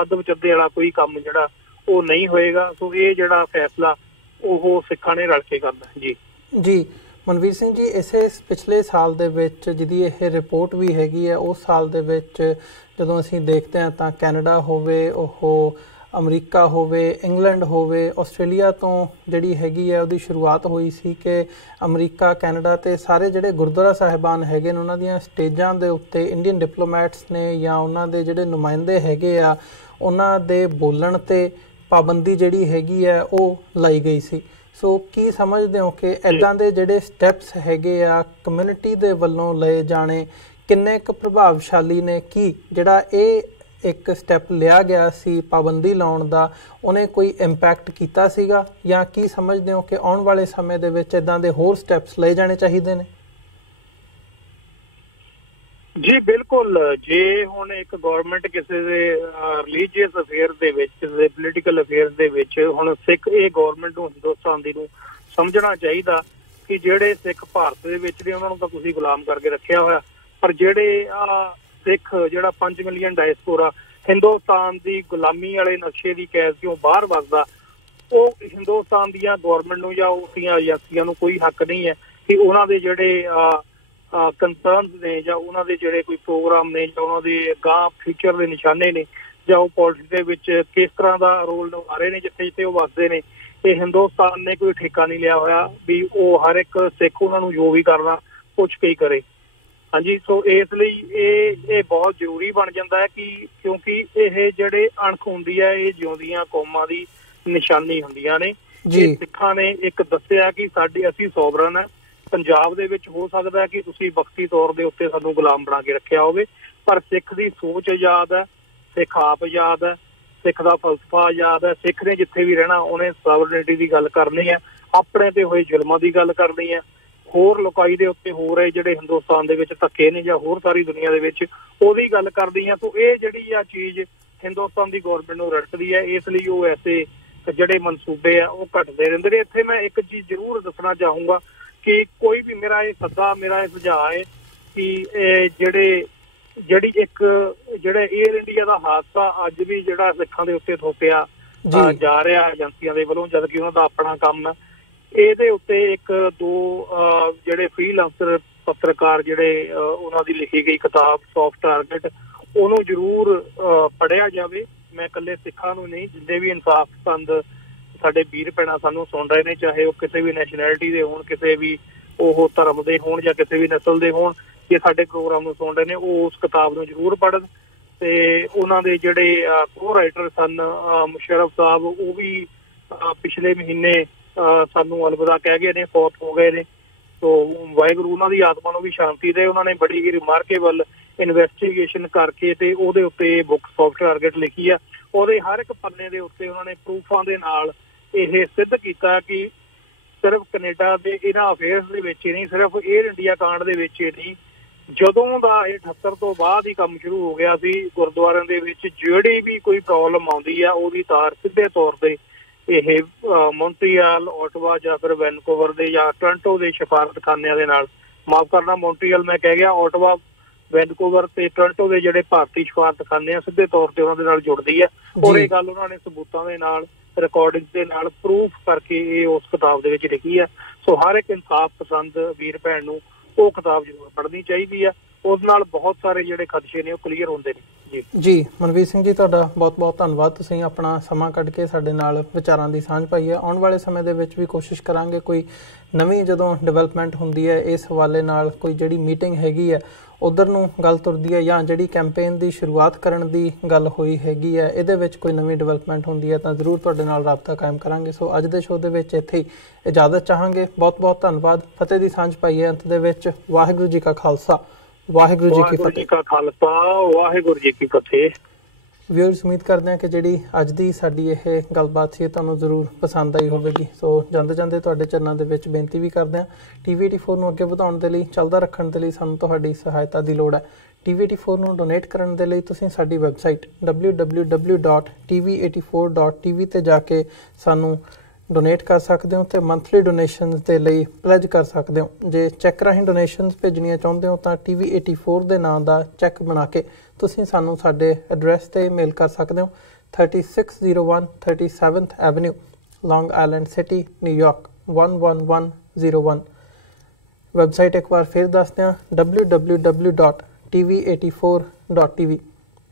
ਅੱਧ ਵਿਚੱਦੇ ਵਾਲਾ ਕੋਈ ਕੰਮ ਜਿਹੜਾ ਉਹ ਨਹੀਂ ਹੋਏਗਾ। ਸੋ ਇਹ ਜਿਹੜਾ ਫੈਸਲਾ ਉਹ ਸਿੱਖਾਂ ਨੇ ਰਲ ਕੇ ਕਰਨਾ। ਜੀ ਮਨਵੀਰ ਸਿੰਘ ਜੀ, ਇਸੇ ਪਿਛਲੇ ਸਾਲ ਦੇ ਵਿੱਚ ਜਿਹਦੀ ਇਹ ਰਿਪੋਰਟ ਵੀ ਹੈਗੀ ਹੈ, ਉਸ ਸਾਲ ਦੇ ਵਿੱਚ ਜਦੋਂ ਅਸੀਂ ਦੇਖਦੇ ਹਾਂ ਤਾਂ ਕੈਨੇਡਾ ਹੋਵੇ, ਉਹ ਅਮਰੀਕਾ ਹੋਵੇ, ਇੰਗਲੈਂਡ ਹੋਵੇ, ਆਸਟ੍ਰੇਲੀਆ ਤੋਂ ਜਿਹੜੀ ਹੈਗੀ ਹੈ ਉਹਦੀ ਸ਼ੁਰੂਆਤ ਹੋਈ ਸੀ ਕਿ ਅਮਰੀਕਾ, ਕੈਨੇਡਾ ਤੇ ਸਾਰੇ ਜਿਹੜੇ ਗੁਰਦੁਆਰਾ ਸਾਹਿਬਾਨ ਹੈਗੇ ਨੇ ਉਹਨਾਂ ਦੀਆਂ ਸਟੇਜਾਂ ਦੇ ਉੱਤੇ ਇੰਡੀਅਨ ਡਿਪਲੋਮੈਟਸ ਨੇ ਜਾਂ ਉਹਨਾਂ ਦੇ ਜਿਹੜੇ ਨੁਮਾਇੰਦੇ ਹੈਗੇ ਆ ਉਹਨਾਂ ਦੇ ਬੋਲਣ ਤੇ ਪਾਬੰਦੀ ਜਿਹੜੀ ਹੈਗੀ ਹੈ ਉਹ ਲਾਈ ਗਈ ਸੀ। ਸੋ ਕੀ ਸਮਝਦੇ ਹੋ ਕਿ ਇੱਦਾਂ ਦੇ ਜਿਹੜੇ ਸਟੈਪਸ ਹੈਗੇ ਆ ਕਮਿਊਨਿਟੀ ਦੇ ਵੱਲੋਂ ਲਏ ਜਾਣੇ ਕਿੰਨੇ ਕੁ ਪ੍ਰਭਾਵਸ਼ਾਲੀ ਨੇ? ਕੀ ਜਿਹੜਾ ਇਹ ਇੱਕ ਸਟੈਪ ਲਿਆ ਗਿਆ ਸੀ ਪਾਬੰਦੀ ਲਾਉਣ ਦਾ, ਉਹਨੇ ਕੋਈ ਇੰਪੈਕਟ ਕੀਤਾ ਸੀਗਾ ਜਾਂ ਕੀ ਸਮਝਦੇ ਹੋ ਕਿ ਆਉਣ ਵਾਲੇ ਸਮੇਂ ਦੇ ਵਿੱਚ ਇੱਦਾਂ ਦੇ ਹੋਰ ਸਟੈਪਸ ਲਏ ਜਾਣੇ ਚਾਹੀਦੇ ਨੇ? ਜੀ ਬਿਲਕੁਲ। ਜੇ ਹੁਣ ਇੱਕ ਗਵਰਨਮੈਂਟ ਕਿਸੇ ਦੇ ਰਿਲੀਜੀਅਸ ਅਫੇਅਰ ਦੇ ਵਿੱਚ, ਕਿਸੇ ਪੋਲੀਟੀਕਲ ਅਫੇਅਰ ਦੇ ਵਿੱਚ, ਹੁਣ ਸਿੱਖ ਇਹ ਗਵਰਨਮੈਂਟ ਨੂੰ, ਹਿੰਦੁਸਤਾਨ ਦੀ ਨੂੰ ਸਮਝਣਾ ਚਾਹੀਦਾ ਕਿ ਜਿਹੜੇ ਸਿੱਖ ਭਾਰਤ ਦੇ ਵਿੱਚ ਨੇ ਉਹਨਾਂ ਨੂੰ ਤਾਂ ਤੁਸੀਂ ਗੁਲਾਮ ਕਰਕੇ ਰੱਖਿਆ ਹੋਇਆ, ਪਰ ਜਿਹੜੇ ਸਿੱਖ ਜਿਹੜਾ 5 ਮਿਲੀਅਨ ਡਾਇਸਪੋਰਾ ਹਿੰਦੁਸਤਾਨ ਦੀ ਗੁਲਾਮੀ ਵਾਲੇ ਨਕਸ਼ੇ ਦੀ ਕੈਦ ਚੋਂ ਬਾਹਰ ਵੱਸਦਾ, ਉਹ ਹਿੰਦੁਸਤਾਨ ਦੀਆਂ ਗਵਰਨਮੈਂਟ ਨੂੰ ਜਾਂ ਉਸਦੀਆਂ ਏਜੰਸੀਆਂ ਨੂੰ ਕੋਈ ਹੱਕ ਨਹੀਂ ਹੈ ਕਿ ਉਹਨਾਂ ਦੇ ਜਿਹੜੇ ਕੰਸਰਨਸ ਨੇ ਜਾਂ ਉਹਨਾਂ ਦੇ ਜਿਹੜੇ ਕੋਈ ਪ੍ਰੋਗਰਾਮ ਨੇ ਜਾਂ ਉਹਨਾਂ ਦੇ ਗਾਂ ਫਿਊਚਰ ਦੇ ਨਿਸ਼ਾਨੇ ਨੇ ਜਾਂ ਉਹ ਪੋਲਿਟਿਕਸ ਦੇ ਵਿੱਚ ਕਿਸ ਤਰ੍ਹਾਂ ਦਾ ਰੋਲ ਨਿਭਾ ਰਹੇ ਨੇ ਜਿੱਥੇ ਜਿੱਥੇ ਉਹ ਵੱਸਦੇ ਨੇ। ਇਹ ਹਿੰਦੁਸਤਾਨ ਨੇ ਕੋਈ ਠੇਕਾ ਨਹੀਂ ਲਿਆ ਹੋਇਆ ਵੀ ਉਹ ਹਰ ਇੱਕ ਸਿੱਖ ਉਹਨਾਂ ਨੂੰ ਜੋ ਵੀ ਕਰਨਾ ਪੁੱਛ ਕੇ ਹੀ ਕਰੇ। ਹਾਂਜੀ, ਸੋ ਇਸ ਲਈ ਇਹ ਬਹੁਤ ਜ਼ਰੂਰੀ ਬਣ ਜਾਂਦਾ ਹੈ ਕਿ ਕਿਉਂਕਿ ਇਹ ਜਿਹੜੇ ਅਣਖ ਹੁੰਦੀ ਹੈ ਇਹ ਜਿਉਂਦੀਆਂ ਕੌਮਾਂ ਦੀ ਨਿਸ਼ਾਨੀ ਹੁੰਦੀਆਂ ਨੇ। ਸਿੱਖਾਂ ਨੇ ਇੱਕ ਦੱਸਿਆ ਕਿ ਅਸੀਂ ਸੋਵਰਨ ਹੈ। ਪੰਜਾਬ ਦੇ ਵਿੱਚ ਹੋ ਸਕਦਾ ਹੈ ਕਿ ਤੁਸੀਂ ਵਕਤੀ ਤੌਰ ਦੇ ਉੱਤੇ ਸਾਨੂੰ ਗੁਲਾਮ ਬਣਾ ਕੇ ਰੱਖਿਆ ਹੋਵੇ, ਪਰ ਸਿੱਖ ਦੀ ਸੋਚ ਆਜ਼ਾਦ ਹੈ, ਸਿੱਖ ਆਪ ਆਜ਼ਾਦ ਹੈ, ਸਿੱਖ ਦਾ ਫਲਸਫਾ ਆਜ਼ਾਦ ਹੈ। ਸਿੱਖ ਨੇ ਜਿੱਥੇ ਵੀ ਰਹਿਣਾ ਉਹਨੇ ਸੋਵਰਨਿਟੀ ਦੀ ਗੱਲ ਕਰਨੀ ਹੈ, ਆਪਣੇ ਤੇ ਹੋਏ ਜ਼ੁਲਮਾਂ ਦੀ ਗੱਲ ਕਰਨੀ ਹੈ, ਹੋਰ ਲੋਕਾਈ ਦੇ ਉੱਤੇ ਹੋ ਰਹੇ ਜਿਹੜੇ ਹਿੰਦੁਸਤਾਨ ਦੇ ਵਿੱਚ ਧੱਕੇ ਨੇ ਜਾਂ ਹੋਰ ਸਾਰੀ ਦੁਨੀਆ ਦੇ ਵਿੱਚ ਉਹਦੀ ਗੱਲ ਕਰਦੀ ਹੈ। ਸੋ ਇਹ ਜਿਹੜੀ ਆ ਚੀਜ਼ ਹਿੰਦੁਸਤਾਨ ਦੀ ਗੌਰਮੈਂਟ ਨੂੰ ਰੜਕਦੀ ਹੈ, ਇਸ ਲਈ ਉਹ ਐਸੇ ਜਿਹੜੇ ਮਨਸੂਬੇ ਆ ਉਹ ਘਟਦੇ ਰਹਿੰਦੇ ਨੇ। ਇੱਥੇ ਮੈਂ ਇੱਕ ਚੀਜ਼ ਜ਼ਰੂਰ ਦੱਸਣਾ ਚਾਹੂੰਗਾ ਕਿ ਕੋਈ ਵੀ ਮੇਰਾ ਇਹ ਸੁਝਾਅ ਹੈ ਕਿ ਜਿਹੜਾ ਏਅਰ ਇੰਡੀਆ ਦਾ ਹਾਦਸਾ ਅੱਜ ਵੀ ਜਿਹੜਾ ਸਿੱਖਾਂ ਦੇ ਉੱਤੇ ਥੋਪਿਆ ਜਾ ਰਿਹਾ ਏਜੰਸੀਆਂ ਦੇ ਵੱਲੋਂ, ਜਦ ਕਿ ਉਹਨਾਂ ਦਾ ਆਪਣਾ ਕੰਮ ਹੈ, ਇਹਦੇ ਉੱਤੇ ਇੱਕ ਦੋ ਜਿਹੜੇ ਫ੍ਰੀਲਾਂਸਰ ਪੱਤਰਕਾਰ ਜਿਹੜੇ ਉਹਨਾਂ ਦੀ ਲਿਖੀ ਗਈ ਕਿਤਾਬ ਸੌਫਟ ਟਾਰਗੇਟ, ਉਹਨੂੰ ਜ਼ਰੂਰ ਪੜ੍ਹਿਆ ਜਾਵੇ। ਮੈਂ ਇਕੱਲੇ ਸਿੱਖਾਂ ਨੂੰ ਨਹੀਂ, ਜਿੰਨੇ ਵੀ ਇਨਸਾਫ ਪਸੰਦ ਸਾਡੇ ਵੀਰ ਭੈਣਾਂ ਸਾਨੂੰ ਸੁਣ ਰਹੇ ਨੇ, ਚਾਹੇ ਉਹ ਕਿਸੇ ਵੀ ਨੈਸ਼ਨੈਲਿਟੀ ਦੇ ਹੋਣ, ਕਿਸੇ ਵੀ ਉਹ ਧਰਮ ਦੇ ਹੋਣ ਜਾਂ ਕਿਸੇ ਵੀ ਨਸਲ ਦੇ ਹੋਣ, ਜੇ ਸਾਡੇ ਪ੍ਰੋਗਰਾਮ ਨੂੰ ਸੁਣ ਰਹੇ ਨੇ ਉਹ ਉਸ ਕਿਤਾਬ ਨੂੰ ਜ਼ਰੂਰ ਪੜ੍ਹਨ। ਤੇ ਉਹਨਾਂ ਦੇ ਜਿਹੜੇ ਕੋ ਰਾਈਟਰ ਸਨ ਮੁਸ਼ਰਫ ਸਾਹਿਬ, ਉਹ ਵੀ ਪਿਛਲੇ ਮਹੀਨੇ ਸਾਨੂੰ ਅਲਵਿਦਾ ਕਹਿ ਗਏ ਨੇ, ਫੌਤ ਹੋ ਗਏ ਨੇ। ਸੋ ਵਾਹਿਗੁਰੂ ਉਹਨਾਂ ਦੀ ਆਤਮਾ ਨੂੰ ਵੀ ਸ਼ਾਂਤੀ ਦੇ। ਉਹਨਾਂ ਨੇ ਬੜੀ ਹੀ ਰਿਮਾਰਕੇਬਲ ਇਨਵੈਸਟੀਗੇਸ਼ਨ ਕਰਕੇ ਤੇ ਉਹਦੇ ਉੱਤੇ ਬੁੱਕ ਸੌਫਟ ਟਾਰਗੇਟ ਲਿਖੀ ਆ। ਉਹਦੇ ਹਰ ਇੱਕ ਪੰਨੇ ਦੇ ਉੱਤੇ ਉਹਨਾਂ ਨੇ ਪ੍ਰੂਫਾਂ ਦੇ ਨਾਲ ਇਹ ਸਿੱਧ ਕੀਤਾ ਕਿ ਸਿਰਫ ਕੈਨੇਡਾ ਦੇ ਇਹਨਾਂ ਅਫੇਅਰਸ ਦੇ ਵਿੱਚ ਹੀ ਨਹੀਂ, ਸਿਰਫ ਏਅਰ ਇੰਡੀਆ ਕਾਂਡ ਦੇ ਵਿੱਚ ਹੀ ਨਹੀਂ, ਜਦੋਂ ਦਾ ਇਹ 78 ਤੋਂ ਬਾਅਦ ਹੀ ਕੰਮ ਸ਼ੁਰੂ ਹੋ ਗਿਆ ਸੀ, ਗੁਰਦੁਆਰਿਆਂ ਦੇ ਵਿੱਚ ਜਿਹੜੀ ਵੀ ਕੋਈ ਪ੍ਰੋਬਲਮ ਆਉਂਦੀ ਆ ਉਹਦੀ ਤਾਰ ਸਿੱਧੇ ਤੌਰ ਤੇ ਇਹ ਮੌਂਟਰੀਅਲ, ਓਟਵਾ ਜਾਂ ਫਿਰ ਵੈਨਕੂਵਰ ਦੇ ਜਾਂ ਟੋਰਾਂਟੋ ਦੇ ਸਫਾਰਤਖਾਨਿਆਂ ਦੇ ਨਾਲ, ਮਾਫ ਕਰਨਾ ਮੌਂਟਰੀਅਲ ਮੈਂ ਕਹਿ ਗਿਆ, ਓਟਵਾ, ਵੈਨਕੂਵਰ ਤੇ ਟੋਰਾਂਟੋ ਦੇ ਜਿਹੜੇ ਭਾਰਤੀ ਸਫਾਰਤਖਾਨੇ ਆ ਸਿੱਧੇ ਤੌਰ ਤੇ ਉਹਨਾਂ ਦੇ ਨਾਲ ਜੁੜਦੀ ਹੈ। ਔਰ ਇਹ ਗੱਲ ਉਹਨਾਂ ਨੇ ਸਬੂਤਾਂ ਦੇ ਨਾਲ, ਰਿਕਾਰਡਿੰਗ ਦੇ ਨਾਲ ਪ੍ਰੂਫ ਕਰਕੇ ਇਹ ਉਸ ਕਿਤਾਬ ਦੇ ਵਿੱਚ ਲਿਖੀ ਹੈ। ਸੋ ਹਰ ਇੱਕ ਇਨਸਾਫ ਪਸੰਦ ਵੀਰ ਭੈਣ ਨੂੰ ਉਹ ਕਿਤਾਬ ਜ਼ਰੂਰ ਪੜ੍ਹਨੀ ਚਾਹੀਦੀ ਆ। ਉਸ ਨਾਲ ਬਹੁਤ ਸਾਰੇ ਜਿਹੜੇ ਖਦਸ਼ੇ ਨੇ ਉਹ ਕਲੀਅਰ ਹੁੰਦੇ ਨੇ। ਜੀ ਮਨਵੀਰ ਸਿੰਘ ਜੀ, ਤੁਹਾਡਾ ਬਹੁਤ ਬਹੁਤ ਧੰਨਵਾਦ। ਤੁਸੀਂ ਆਪਣਾ ਸਮਾਂ ਕੱਢ ਕੇ ਸਾਡੇ ਨਾਲ ਵਿਚਾਰਾਂ ਦੀ ਸਾਂਝ ਪਾਈ ਹੈ। ਆਉਣ ਵਾਲੇ ਸਮੇਂ ਦੇ ਵਿੱਚ ਵੀ ਕੋਸ਼ਿਸ਼ ਕਰਾਂਗੇ ਕੋਈ ਨਵੀਂ ਜਦੋਂ ਡਿਵੈਲਪਮੈਂਟ ਹੁੰਦੀ ਹੈ ਇਸ ਹਵਾਲੇ ਨਾਲ, ਕੋਈ ਜਿਹੜੀ ਮੀਟਿੰਗ ਹੈਗੀ ਹੈ ਉਧਰ ਨੂੰ ਗੱਲ ਤੁਰਦੀ ਹੈ ਜਾਂ ਜਿਹੜੀ ਕੈਂਪੇਨ ਦੀ ਸ਼ੁਰੂਆਤ ਕਰਨ ਦੀ ਗੱਲ ਹੋਈ ਹੈਗੀ ਹੈ, ਇਹਦੇ ਵਿੱਚ ਕੋਈ ਨਵੀਂ ਡਿਵੈਲਪਮੈਂਟ ਹੁੰਦੀ ਹੈ ਤਾਂ ਜ਼ਰੂਰ ਤੁਹਾਡੇ ਨਾਲ ਰਾਬਤਾ ਕਾਇਮ ਕਰਾਂਗੇ। ਸੋ ਅੱਜ ਦੇ ਸ਼ੋਅ ਦੇ ਵਿੱਚ ਇੱਥੇ ਹੀ ਇਜਾਜ਼ਤ ਚਾਹਾਂਗੇ। ਬਹੁਤ ਬਹੁਤ ਧੰਨਵਾਦ। ਫਤਿਹ ਦੀ ਸਾਂਝ ਪਾਈ ਹੈ ਅੰਤ ਦੇ ਵਿੱਚ। ਵਾਹਿਗੁਰੂ ਜੀ ਕਾ ਖਾਲਸਾ, ਵਾਹਿਗੁਰੂ ਜੀ ਕੀ ਫਤਿਹ। ਵਿਊਅਰਸ, ਉਮੀਦ ਕਰਦੇ ਹਾਂ ਕਿ ਜਿਹੜੀ ਅੱਜ ਦੀ ਸਾਡੀ ਇਹ ਗੱਲਬਾਤ ਸੀ ਤੁਹਾਨੂੰ ਜ਼ਰੂਰ ਪਸੰਦ ਆਈ ਹੋਵੇਗੀ। ਸੋ ਜਾਂਦੇ ਜਾਂਦੇ ਤੁਹਾਡੇ ਚਰਨਾਂ ਦੇ ਵਿੱਚ ਬੇਨਤੀ ਵੀ ਕਰਦੇ ਹਾਂ, TV84 ਨੂੰ ਅੱਗੇ ਵਧਾਉਣ ਦੇ ਲਈ, ਚੱਲਦਾ ਰੱਖਣ ਦੇ ਲਈ ਸਾਨੂੰ ਤੁਹਾਡੀ ਸਹਾਇਤਾ ਦੀ ਲੋੜ ਹੈ। TV84 ਨੂੰ ਡੋਨੇਟ ਕਰਨ ਦੇ ਲਈ ਤੁਸੀਂ ਸਾਡੀ ਵੈਬਸਾਈਟ www.tv84.tv ਤੇ ਜਾ ਕੇ ਸਾਨੂੰ ਡੋਨੇਟ ਕਰ ਸਕਦੇ ਹੋ ਤੇ ਮੰਥਲੀ ਡੋਨੇਸ਼ਨਸ ਦੇ ਲਈ ਪਲੈਜ ਕਰ ਸਕਦੇ ਹੋ। ਜੇ ਚੈੱਕ ਰਾਹੀਂ ਡੋਨੇਸ਼ਨਸ ਭੇਜਣੀਆਂ ਚਾਹੁੰਦੇ ਹੋ ਤਾਂ TV84 ਦੇ ਨਾਂ ਦਾ ਚੈੱਕ ਬਣਾ ਕੇ ਤੁਸੀਂ ਸਾਨੂੰ ਸਾਡੇ ਐਡਰੈਸ ਤੇ ਮੇਲ ਕਰ ਸਕਦੇ ਹੋ। 3601 37th ਐਵਨਿਊ, ਲੌਂਗ ਆਈਲੈਂਡ ਸਿਟੀ, ਨਿਊਯਾਰਕ 11101। ਵੈਬਸਾਈਟ ਇੱਕ ਵਾਰ ਫਿਰ ਦੱਸਦੇ ਹਾਂ, www.tv84.tv।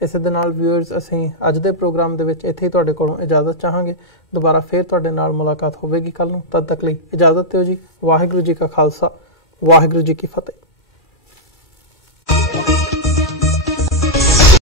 ਇਸੇ ਦੇ ਨਾਲ ਵਿਊਅਰਸ, ਅਸੀਂ ਅੱਜ ਦੇ ਪ੍ਰੋਗਰਾਮ ਦੇ ਵਿੱਚ ਇੱਥੇ ਹੀ ਤੁਹਾਡੇ ਕੋਲੋਂ ਇਜਾਜ਼ਤ ਚਾਹਾਂਗੇ। ਦੁਬਾਰਾ ਫਿਰ ਤੁਹਾਡੇ ਨਾਲ ਮੁਲਾਕਾਤ ਹੋਵੇਗੀ ਕੱਲ੍ਹ ਨੂੰ। ਤਦ ਤੱਕ ਲਈ ਇਜਾਜ਼ਤ ਦਿਓ ਜੀ। ਵਾਹਿਗੁਰੂ ਜੀ ਕਾ ਖਾਲਸਾ, ਵਾਹਿਗੁਰੂ ਜੀ ਕੀ ਫਤਿਹ।